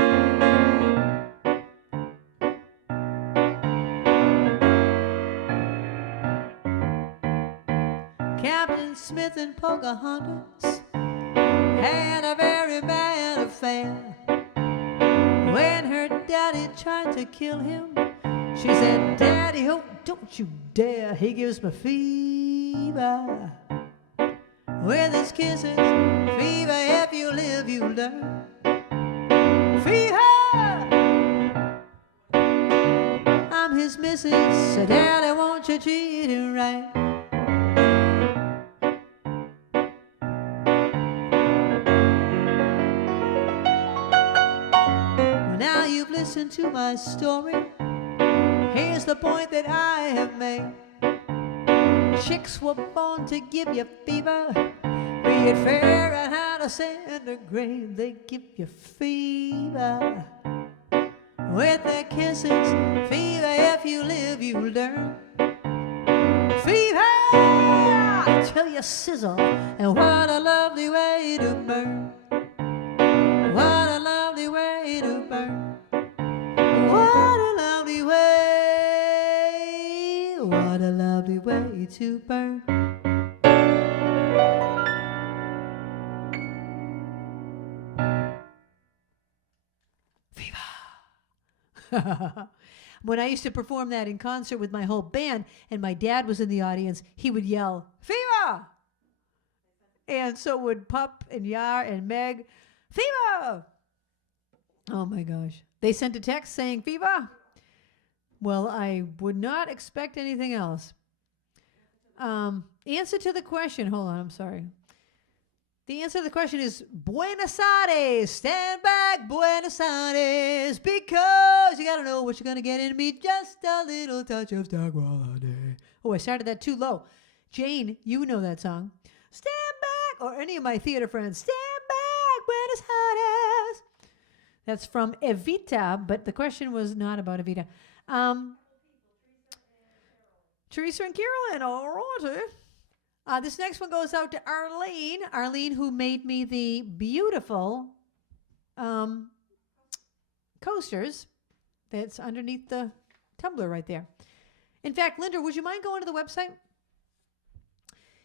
Captain Smith and Pocahontas had a very bad affair. When her daddy tried to kill him, she said, Daddy, oh, don't you dare. He gives me fever. With his kisses, fever, if you live, you learn. Fever! I'm his missus, so Daddy, won't you treat him right? Now you've listened to my story. Here's the point that I have made. Chicks were born to give you fever. Be it Fahrenheit or centigrade, they give you fever. With their kisses, fever, if you live, you learn. Fever, I tell you, sizzle, and what a lovely way to burn. What a lovely way to burn. What a lovely way. What a lovely way to burn. Fever. When I used to perform that in concert with my whole band and my dad was in the audience, he would yell, Fever! And so would Pup and Yar and Meg, Fever! Oh my gosh. They sent a text saying, Fever? Well, I would not expect anything else. Answer to the question. Hold on, I'm sorry. The answer to the question is Buenos Aires. Stand back, Buenos Aires, because you got to know what you're going to get in me. Just a little touch of tranquility. Oh, I started that too low. Jane, you know that song. Stand back, or any of my theater friends. Stand back, Buenos Aires. That's from Evita, but the question was not about Evita. Teresa and Carolyn, all righty. This next one goes out to Arlene. Arlene, who made me the beautiful coasters that's underneath the tumbler right there. In fact, Linda, would you mind going to the website?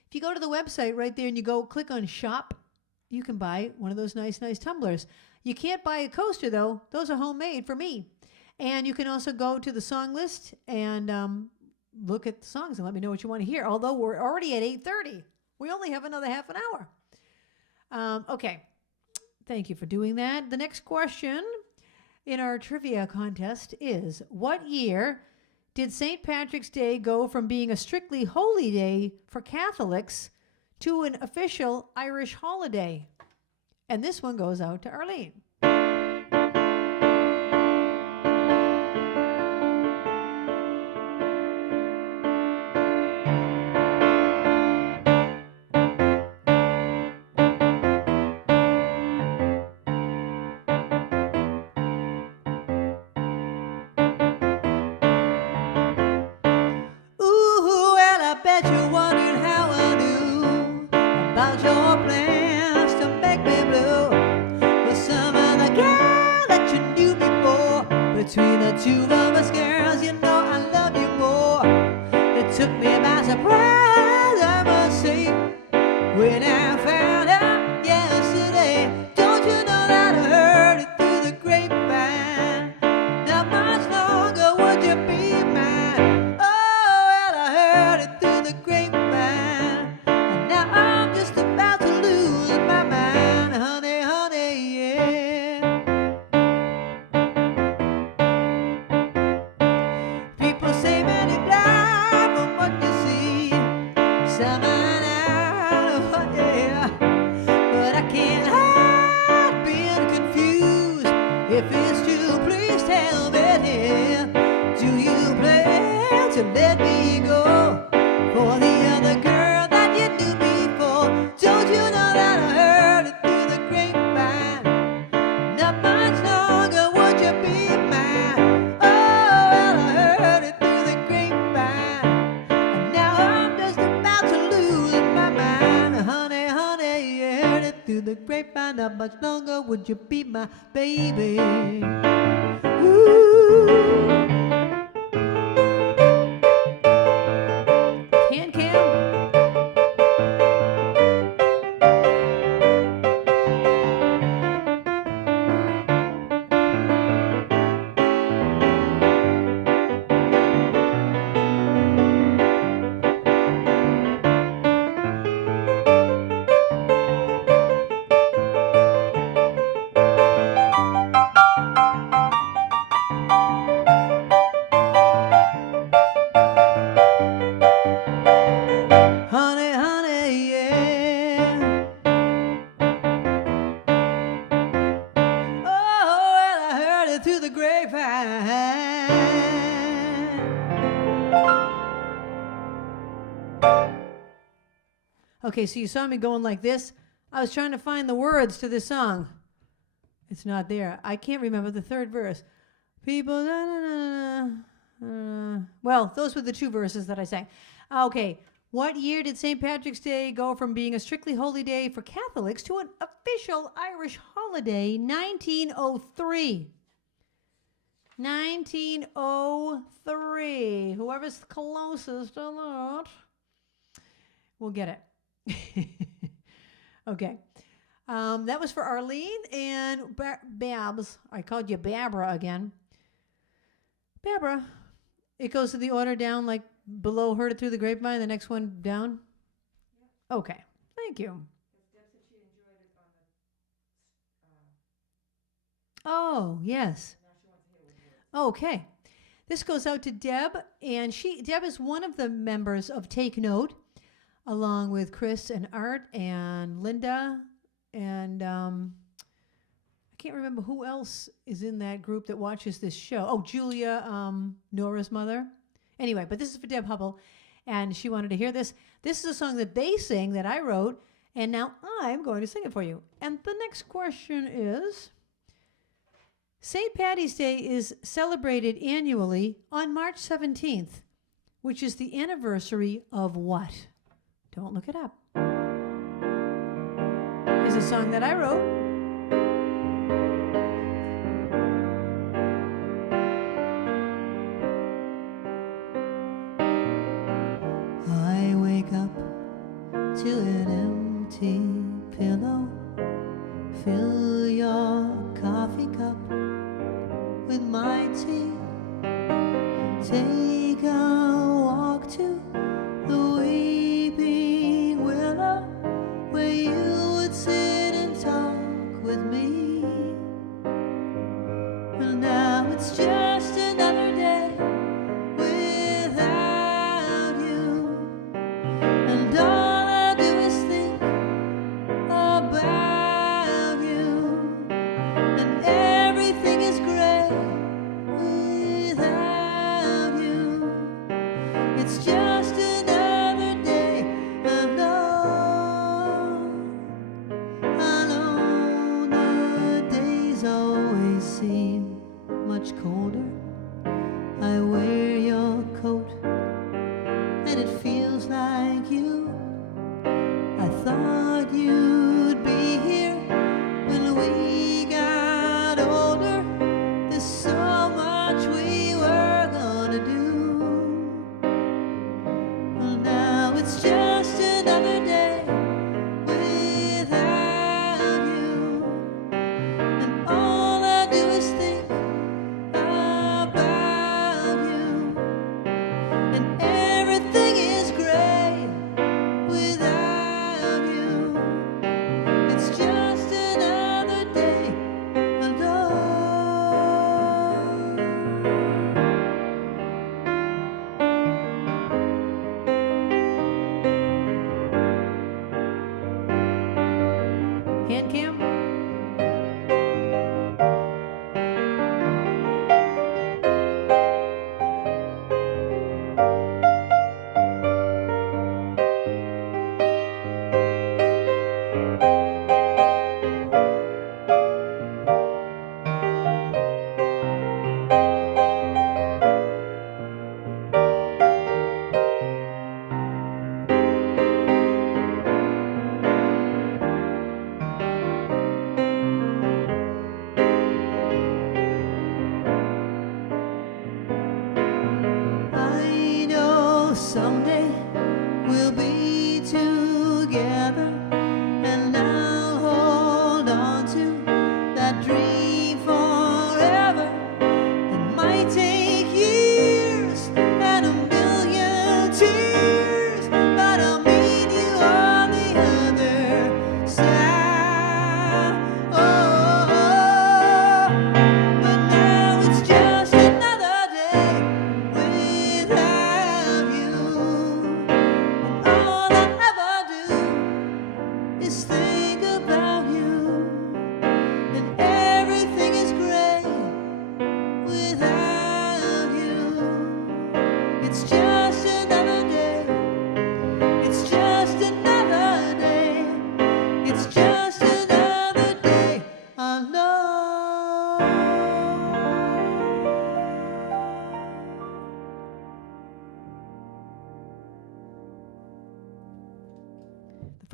If you go to the website right there and you go click on shop, you can buy one of those nice tumblers. You can't buy a coaster, though. Those are homemade for me. And you can also go to the song list and look at the songs and let me know what you want to hear. Although we're already at 8:30. We only have another half an hour. Okay. Thank you for doing that. The next question in our trivia contest is, what year did St. Patrick's Day go from being a strictly holy day for Catholics to an official Irish holiday? And this one goes out to Arlene. Between the two of us, girls, you know I love you more. It took me by surprise, I must say, when I found out yesterday. Don't you know that I heard it through the grapevine? Not much longer would you be mine. Oh, well, I heard it through the grapevine, and now I'm just about to lose my mind. the grapevine. How much longer would you be my baby? Ooh. Can Cam? Honey, honey, yeah. Oh, well, I heard it through the grapevine. Okay, so you saw me going like this. I was trying to find the words to this song. It's not there. I can't remember the third verse. People, na, na, na, na, well, those were the two verses that I sang. Okay, what year did St. Patrick's Day go from being a strictly holy day for Catholics to an official Irish holiday? 1903. 1903. Whoever's closest to that will get it. Okay. That was for Arlene and Babs. I called you Barbara again. Barbara, it goes to the order down like below Heard It Through the Grapevine, the next one down? Yep. Okay. Thank you. Oh, yes. Okay. This goes out to Deb, and Deb is one of the members of Take Note, along with Chris and Art and Linda, and I can't remember who else is in that group that watches this show. Oh, Julia, Norah's mother. Anyway, but this is for Deb Hubble, and she wanted to hear this. This is a song that they sing that I wrote, and now I'm going to sing it for you. And the next question is, St. Paddy's Day is celebrated annually on March 17th, which is the anniversary of what? Don't look it up. Here's a song that I wrote. I wake up to an empty pillow. Fill your coffee cup with my tea. Take a walk to the weeping willow, where you would sit and talk with me. And now it's just another day without you, and all I do is think about you, and everything is great without you. It's just another day. I know the days always seem much colder. I wear your coat and it feels like you. I thought you'd be here when we got older. There's so much we were gonna do. Well, now it's just another day without you, and all I do is think about you, and everything is great without you. It's just another day alone. Hand cam?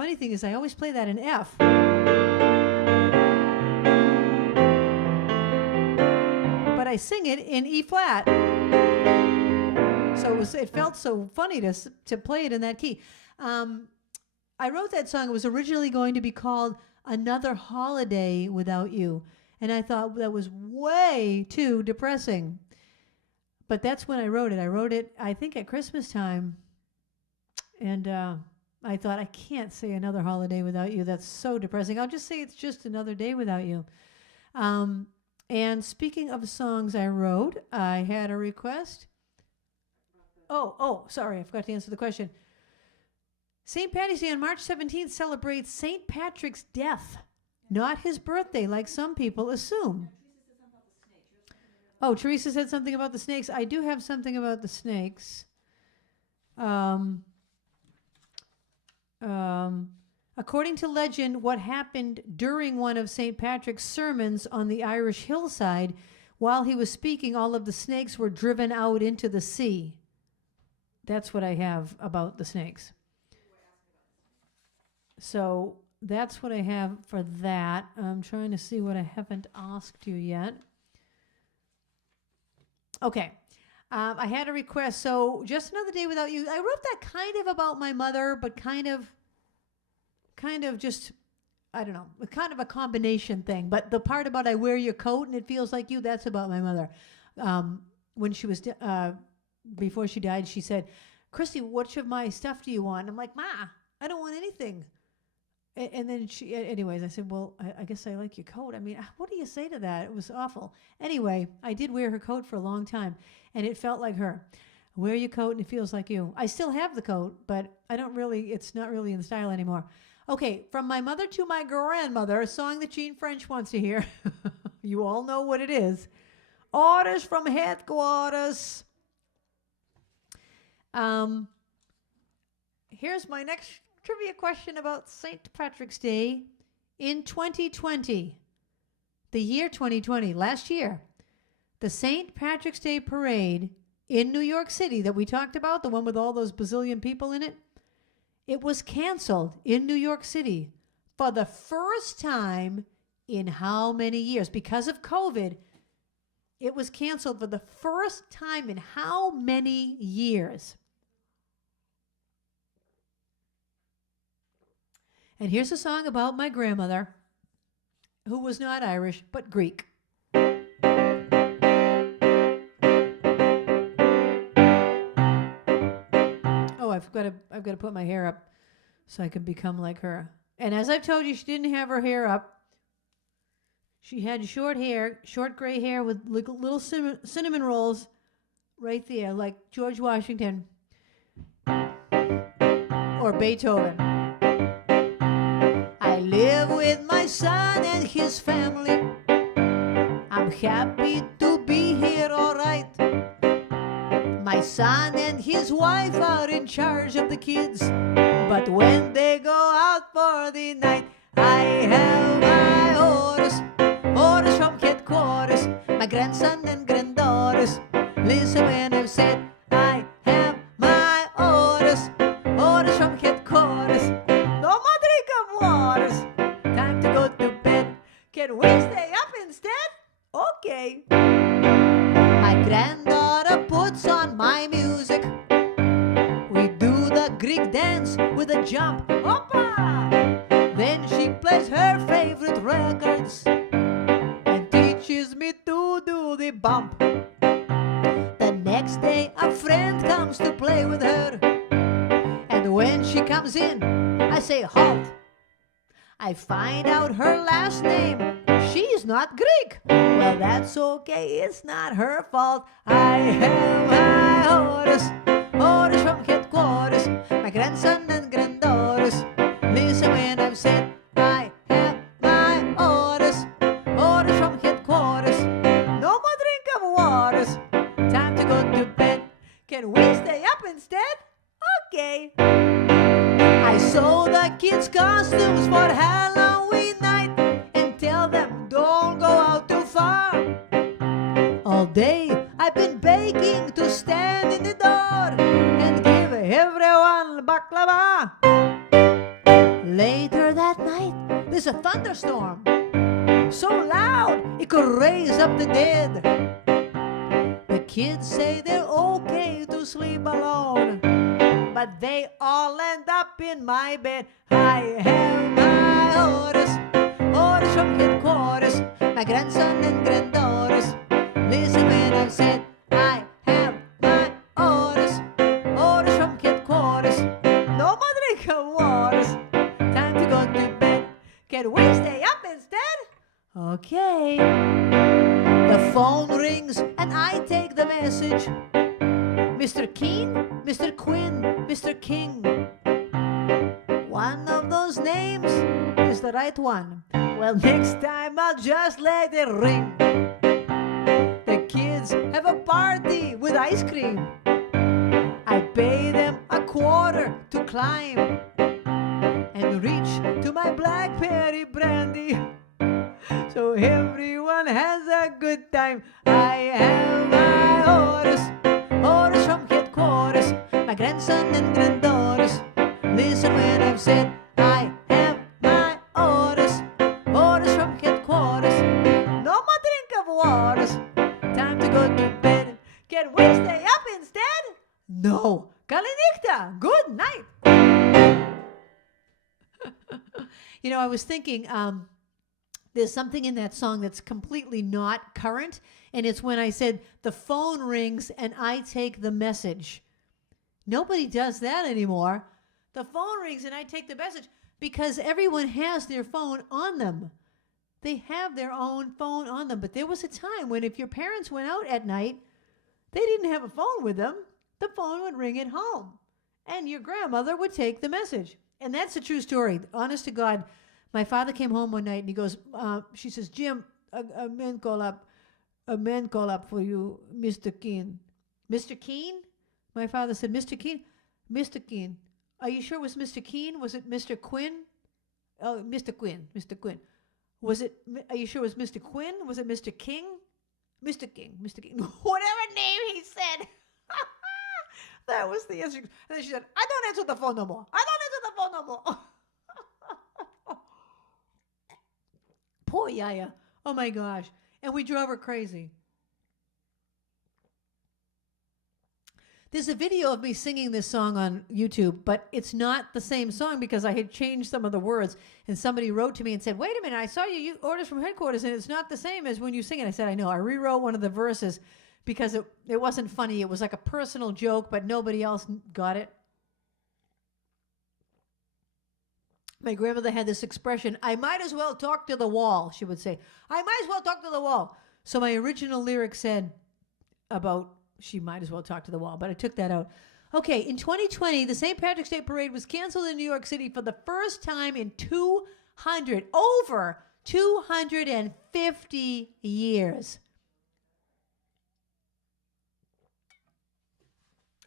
funny thing is I always play that in F. But I sing it in E flat. So it felt so funny to play it in that key. I wrote that song. It was originally going to be called Another Holiday Without You. And I thought that was way too depressing. But that's when I wrote it. I wrote it, I think, at Christmas time. And I thought, I can't say another holiday without you. That's so depressing. I'll just say it's just another day without you. And speaking of songs I wrote, I had a request. Oh, sorry, I forgot to answer the question. St. Patty's Day on March 17th celebrates St. Patrick's death, not his birthday, like some people assume. Oh, Teresa said something about the snakes. I do have something about the snakes. According to legend, what happened during one of St. Patrick's sermons on the Irish hillside, while he was speaking, all of the snakes were driven out into the sea. That's what I have about the snakes. So that's what I have for that. I'm trying to see what I haven't asked you yet. Okay. I had a request. So Just Another Day Without You. I wrote that kind of about my mother, but kind of just, I don't know, kind of a combination thing. But the part about I wear your coat and it feels like you, that's about my mother. When she was, before she died, she said, Christy, which of my stuff do you want? And I'm like, Ma, I don't want anything. And then anyways, I said, well, I guess I like your coat. I mean, what do you say to that? It was awful. Anyway, I did wear her coat for a long time, and it felt like her. Wear your coat, and it feels like you. I still have the coat, but it's not really in style anymore. Okay, From My Mother to My Grandmother, a song that Gene French wants to hear. You all know what it is. Orders from headquarters. Here's my next trivia question about St. Patrick's Day. In 2020, the year 2020, last year, the St. Patrick's Day parade in New York City that we talked about, the one with all those bazillion people in it, it was canceled in New York City for the first time in how many years? Because of COVID, it was canceled for the first time in how many years? And here's a song about my grandmother, who was not Irish, but Greek. Oh, I've got to put my hair up so I can become like her. And as I've told you, she didn't have her hair up. She had short hair, short gray hair with little cinnamon rolls right there, like George Washington or Beethoven. I live with my son and his family. I'm happy to be here, all right. My son and his wife are in charge of the kids, but when they go out for the night, I have my orders from headquarters. My grandson and granddaughters, listen when I've said I have my orders from headquarters. No more drink of waters. Time to go to bed. Can we stay up instead? Okay. My granddaughter puts on my music. We do the Greek dance with a jump. Hoppa! Then she plays her favorite records and teaches me to do the bump. The next day a friend comes to play with her, and when she comes in, I say halt. I find out her last name. She's not Greek. Well, that's okay. It's not her fault. I have my orders from headquarters. My grandson and granddaughters, listen when I've said I have my orders from headquarters. No more drink of waters. Time to go to bed. Can we stay up instead? Okay. I sew the kids' costumes for Halloween night and tell them don't go out too far. All day I've been begging to stand in the door and give everyone baklava. Later that night, there's a thunderstorm, so loud it could raise up the dead. The kids say they're okay to sleep alone, but they all end up in my bed. I have my orders from headquarters, my grandson and granddaughters. Listen when I said I have my orders from headquarters. No more drink of waters. Time to go to bed. Can we stay up instead? Okay. The phone rings and I take the message. Mr. Keen, Mr. Quinn, Mr. King. One of those names is the right one. Well, next time I'll just let it ring. The kids have a party with ice cream. I pay them $25 to climb and reach to my blackberry brandy, so everyone has a good time. I have my orders from headquarters, my grandson and granddaughters. Listen when I've said I have my orders from headquarters. No more drink of waters. Time to go to bed. Can we stay up instead? No. Kalinikta. Good night. You know, I was thinking, there's something in that song that's completely not current, and it's when I said the phone rings and I take the message. Nobody does that anymore. The phone rings and I take the message because everyone has their phone on them. They have their own phone on them. But there was a time when if your parents went out at night, they didn't have a phone with them. The phone would ring at home, and your grandmother would take the message. And that's a true story. Honest to God, my father came home one night and he goes, she says, Jim, a man call up for you, Mr. Keen. Mr. Keen? My father said, Mr. Keen? Mr. Keen. Are you sure it was Mr. Keen? Was it Mr. Quinn? Oh, Mr. Quinn. Was it, are you sure it was Mr. Quinn? Was it Mr. King? Mr. King. Whatever name he said. That was the answer. And then she said, I don't answer the phone no more. Poor Yaya. Oh my gosh. And we drove her crazy. There's a video of me singing this song on YouTube, but it's not the same song because I had changed some of the words. And somebody wrote to me and said, wait a minute, I saw you orders from headquarters and it's not the same as when you sing it. I said, I know. I rewrote one of the verses because it wasn't funny. It was like a personal joke, but nobody else got it. My grandmother had this expression, I might as well talk to the wall, she would say. I might as well talk to the wall. So my original lyric said about she might as well talk to the wall, but I took that out. Okay, in 2020, the St. Patrick's Day Parade was canceled in New York City for the first time in over 250 years.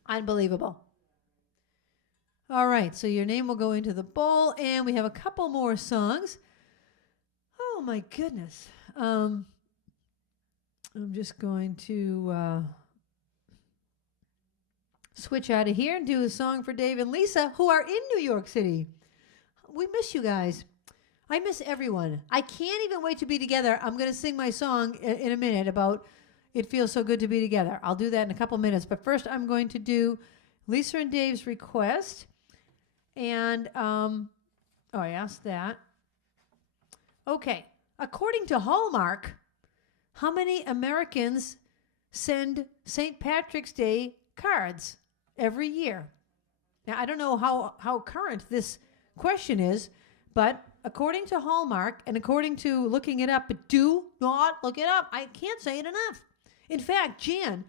Unbelievable. All right, so your name will go into the bowl, and we have a couple more songs. Oh, my goodness. I'm just going to switch out of here and do a song for Dave and Lisa, who are in New York City. We miss you guys. I miss everyone. I can't even wait to be together. I'm going to sing my song in a minute about It Feels So Good to Be Together. I'll do that in a couple minutes. But first, I'm going to do Lisa and Dave's request. And, I asked that. Okay. According to Hallmark, how many Americans send St. Patrick's Day cards every year? Now, I don't know how current this question is, but according to Hallmark and according to looking it up, but do not look it up. I can't say it enough. In fact, Jan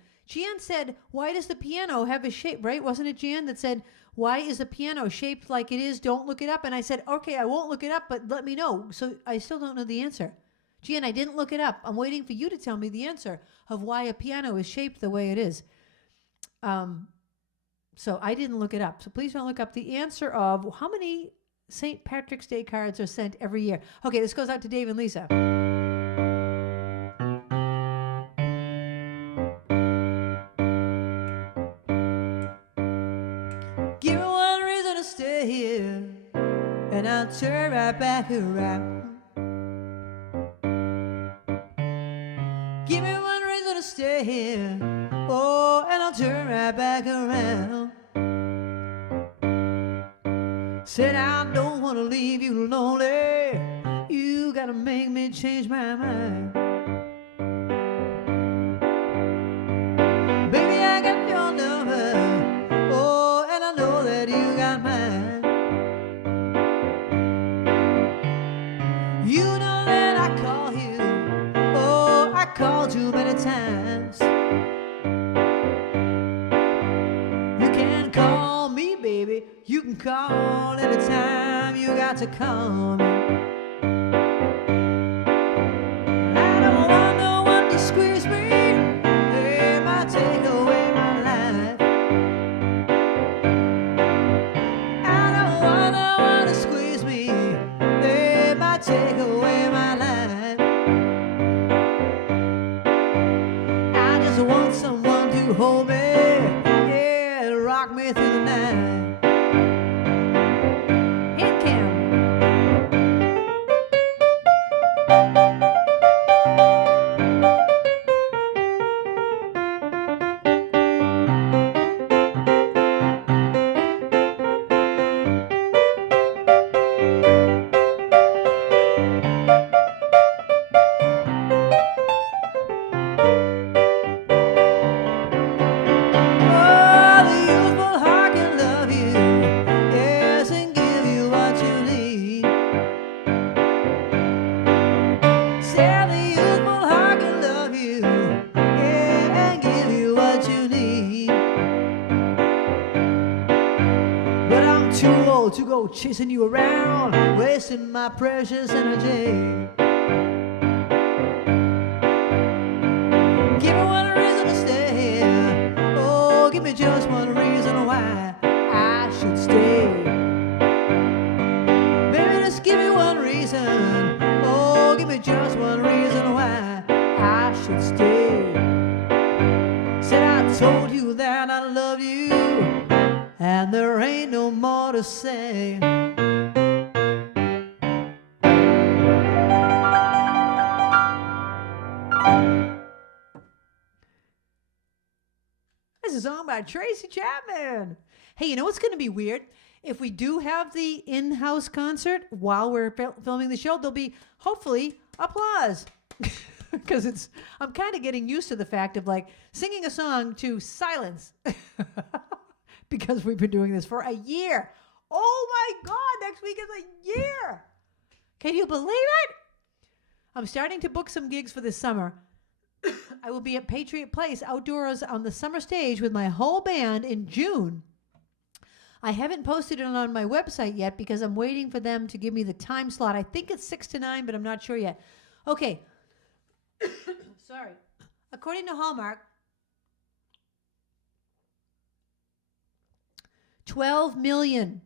said, why does the piano have a shape, right? Wasn't it Jan that said, why is the piano shaped like it is? Don't look it up. And I said, okay, I won't look it up, but let me know. So I still don't know the answer. Jan, I didn't look it up. I'm waiting for you to tell me the answer of why a piano is shaped the way it is. So I didn't look it up. So please don't look up the answer of how many St. Patrick's Day cards are sent every year. Okay, this goes out to Dave and Lisa. Give me one reason to stay here, and I'll turn right back around. Give me one reason to stay here, oh, and I'll turn right back around. Said I don't want to leave you lonely, you gotta make me change my mind. Baby, I got your number, oh, and I know that you got mine. You know that I call you, oh, I called you many times. You can call me, baby, you can call anytime, you got to call me. I don't want no one to squeeze me, they might take away my life. I don't want no one to squeeze me, they might take away my life. I just want someone to hold me, yeah, and rock me through the night. Hit Cam. Oh, the youthful heart can love you, yes, and give you what you need. Say the youthful heart can love you, yeah, and give you what you need. But I'm too old to go chasing you around, wasting my precious energy. Give me one reason to stay here, oh, give me just one reason why I should stay. Baby, just give me one reason, oh, give me just one reason why I should stay. Said I told you that I love you, and there ain't no more to say. This is a song by Tracy Chapman. Hey, you know what's going to be weird? If we do have the in-house concert while we're filming the show, there'll be hopefully applause. Because I'm kind of getting used to the fact of like singing a song to silence. Because we've been doing this for a year. Oh my God, next week is a year. Can you believe it? I'm starting to book some gigs for this summer. I will be at Patriot Place outdoors on the summer stage with my whole band in June. I haven't posted it on my website yet because I'm waiting for them to give me the time slot. I think it's 6 to 9, but I'm not sure yet. Okay. Sorry. According to Hallmark, 12 million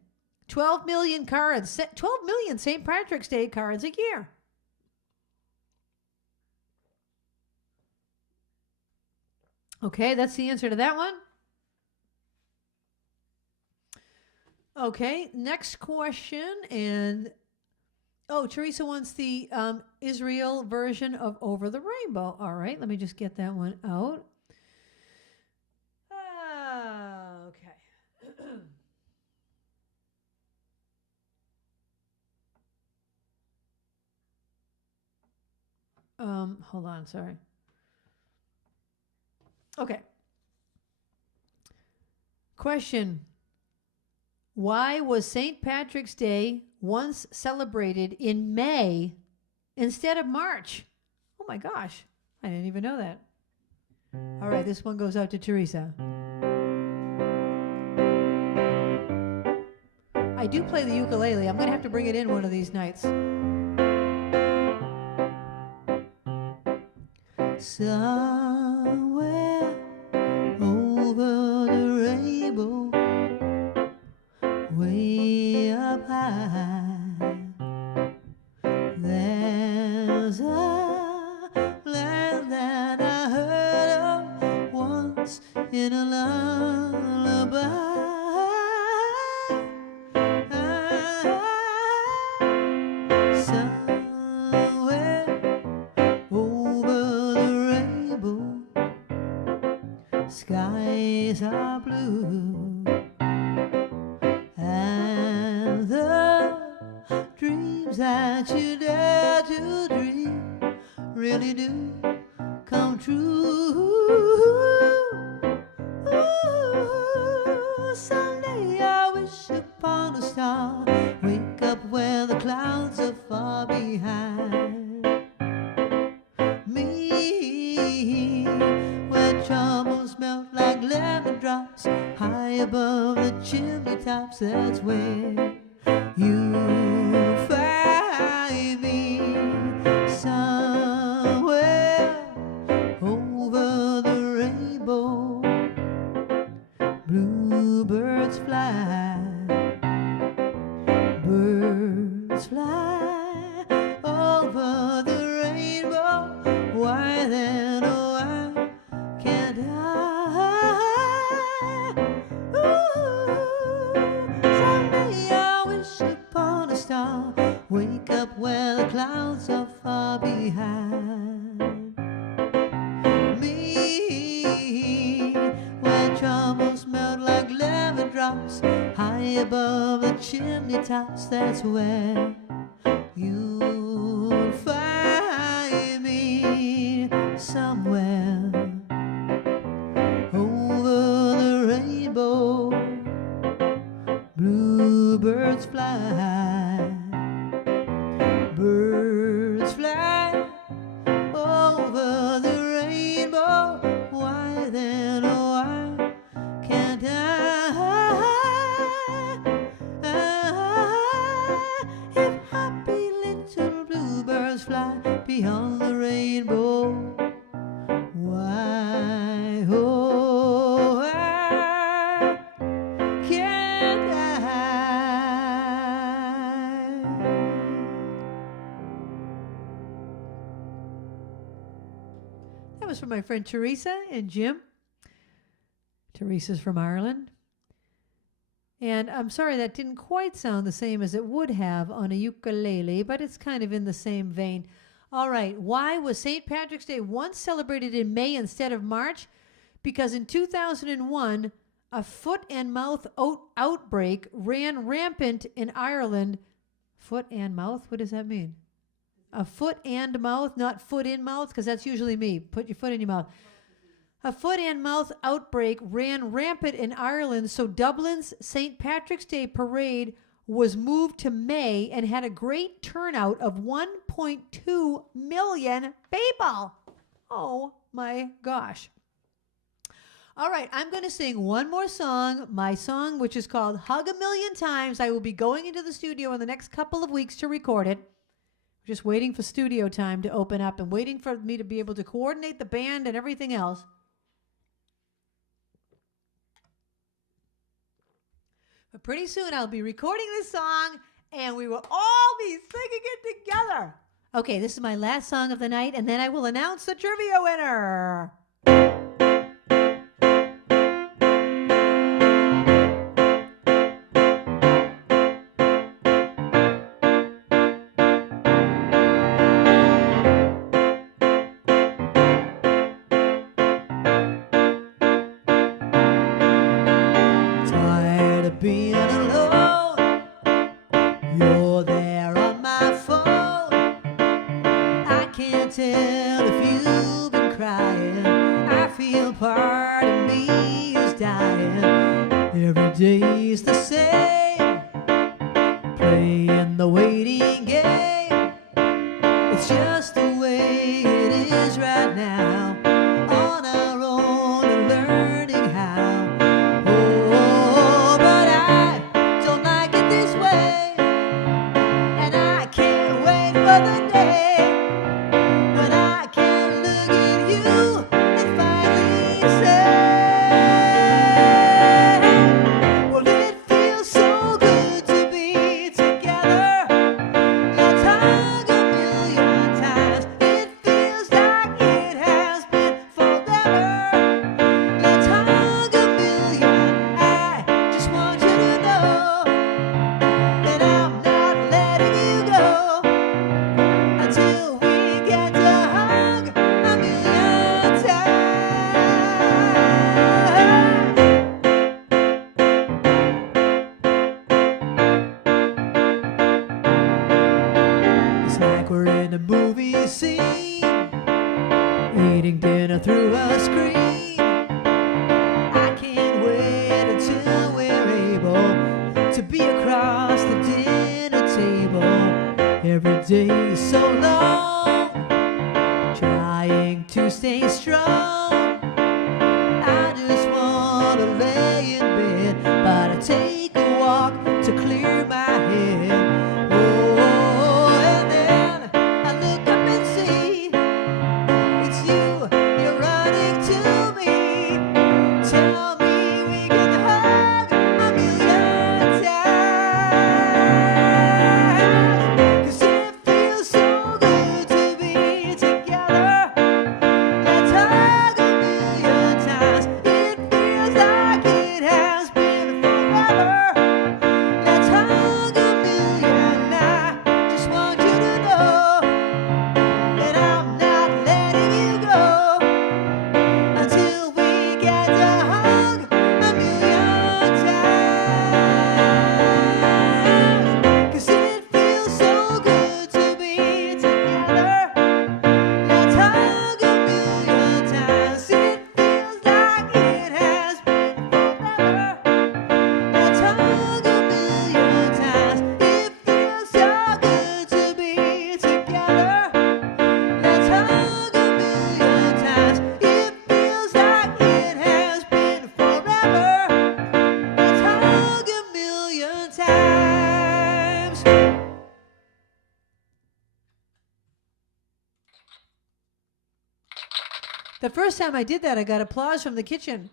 cards, 12 million St. Patrick's Day cards a year. Okay, that's the answer to that one. Okay, next question. And, oh, Teresa wants the Israel version of Over the Rainbow. All right, let me just get that one out. Okay. Hold on, sorry. Okay. Question. Why was St. Patrick's Day once celebrated in May instead of March? Oh my gosh. I didn't even know that. All right, this one goes out to Teresa. I do play the ukulele. I'm going to have to bring it in one of these nights. Somewhere over the rainbow, way up high, there's a land that I heard of once in a lullaby. skies are blue, and the dreams that you dare to dream really do come true. Ooh, someday I wish upon a star, wake up where the clouds are far behind me, where troubles melt like lemon drops high above the chimney tops. That's where you'll find me, somewhere over the rainbow. Bluebirds fly, birds fly over the rainbow. Why then, oh, why can't I? Ooh, someday I wish upon a star, wake up where the clouds are far behind me, where troubles melt like lemon drops high above the chimney tops. That's where you'll find me, somewhere over the rainbow. Bluebirds fly, birds fly over the rainbow. Why then, oh, why can't I? If happy little bluebirds fly beyond the rainbow, why, oh, why can't I? That was from my friend Teresa and Jim. Teresa's from Ireland. And I'm sorry that didn't quite sound the same as it would have on a ukulele, but it's kind of in the same vein. All right, why was St. Patrick's Day once celebrated in May instead of March? Because in 2001, a foot and mouth outbreak ran rampant in Ireland. Foot and mouth? What does that mean? A foot and mouth, not foot in mouth, because that's usually me. Put your foot in your mouth. A foot and mouth outbreak ran rampant in Ireland, so Dublin's St. Patrick's Day parade was moved to May and had a great turnout of 1.2 million people. Oh my gosh. All right, I'm going to sing one more song, my song, which is called Hug a Million Times. I will be going into the studio in the next couple of weeks to record it. Just waiting for studio time to open up and waiting for me to be able to coordinate the band and everything else. But pretty soon I'll be recording this song and we will all be singing it together. Okay, this is my last song of the night, and then I will announce the trivia winner. Being alone, you're there on my phone. I can't tell if you've been crying. I feel part of me is dying. Every day's the same, playing the waiting game. It's just the way it is right now. On our own and learning how. Until every day is so long, trying to stay strong. I just wanna lay in bed, but I take a walk to clear my head. Oh, and then I look up and see it's you, you're running to me. Tell me we can hug a million times, 'cause it feels so good to be together. Let's hug a million times. It feels like it has been forever. Let's hug a million. I just want you to know that I'm not letting you go until we get to hug a million times. 'Cause it feels so good to be together. Let's hug a million times. It feels like it has been forever. Let's hug a million times. It feels so good to be together. Let's hug a million times. It feels like it has been forever. Let's hug a million times. The first time I did that, I got applause from the kitchen.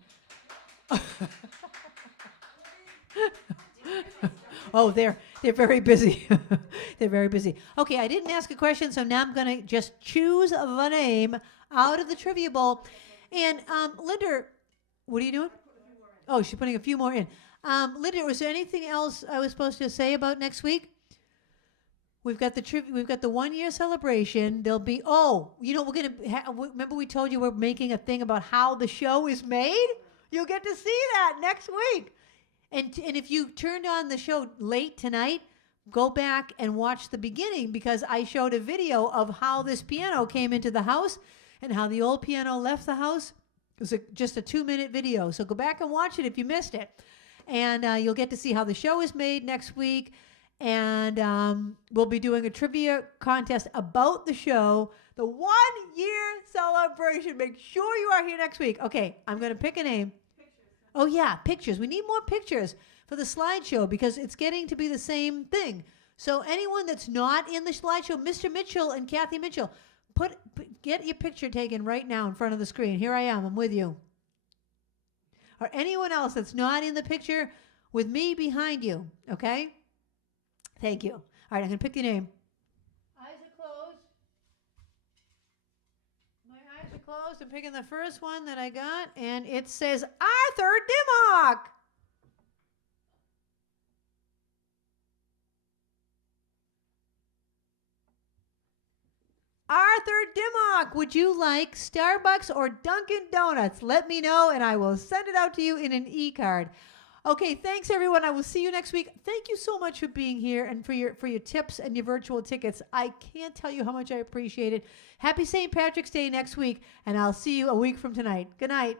Oh, they're very busy. They're very busy. Okay, I didn't ask a question, so now I'm going to just choose a name out of the trivia bowl. And Linda, what are you doing? Oh, she's putting a few more in. Linda, was there anything else I was supposed to say about next week? We've got the 1 year celebration. There'll be we're gonna remember we told you we're making a thing about how the show is made. You'll get to see that next week. And if you turned on the show late tonight, go back and watch the beginning, because I showed a video of how this piano came into the house and how the old piano left the house. It was just a 2-minute video. So go back and watch it if you missed it. And you'll get to see how the show is made next week. And we'll be doing a trivia contest about the show, the 1 year celebration. Make sure you are here next week. Okay, I'm going to pick a name. Oh, yeah, pictures. We need more pictures for the slideshow, because it's getting to be the same thing. So anyone that's not in the slideshow, Mr. Mitchell and Kathy Mitchell, get your picture taken right now in front of the screen. Here I am. I'm with you. Or anyone else that's not in the picture, with me behind you, okay? Thank you. All right, I'm going to pick your name. Eyes are closed. My eyes are closed. I'm picking the first one that I got, and it says Arthur Dimmock. Arthur Dimmock, would you like Starbucks or Dunkin' Donuts? Let me know, and I will send it out to you in an e-card. Okay, thanks everyone. I will see you next week. Thank you so much for being here and for your tips and your virtual tickets. I can't tell you how much I appreciate it. Happy St. Patrick's Day next week, and I'll see you a week from tonight. Good night.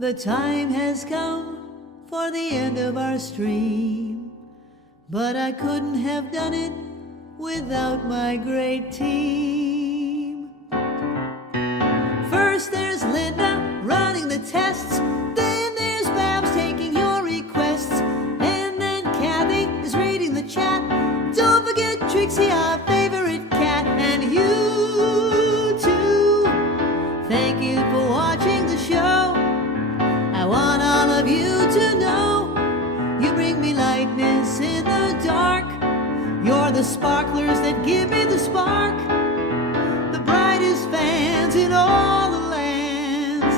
The time has come for the end of our stream, but I couldn't have done it without my great team. First there's Linda running the tests, then there's Babs taking your requests, and then Kathy is reading the chat. Don't forget Trixie, our favorite cat, and you too. Thank you for watching the show. I want all of you to know you bring me lightness in the dark. You're the sparklers that give me the spark, the brightest fans in all the lands.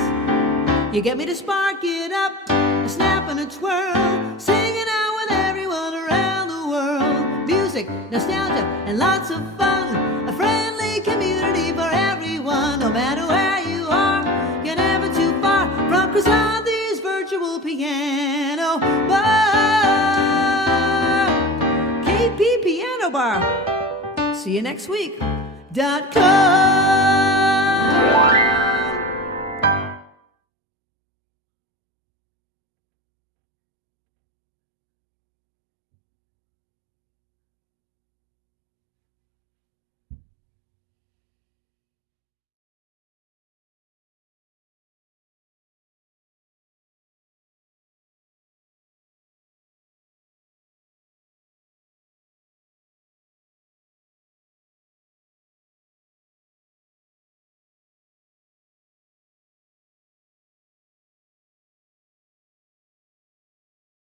You get me to spark it up, a snap and a twirl, singing out with everyone around the world. Music, nostalgia, and lots of fun, a friendly community for everyone. No matter where you are, you're never too far from Krisanthi's virtual piano bar. KP Piano Bar. See you next week. .com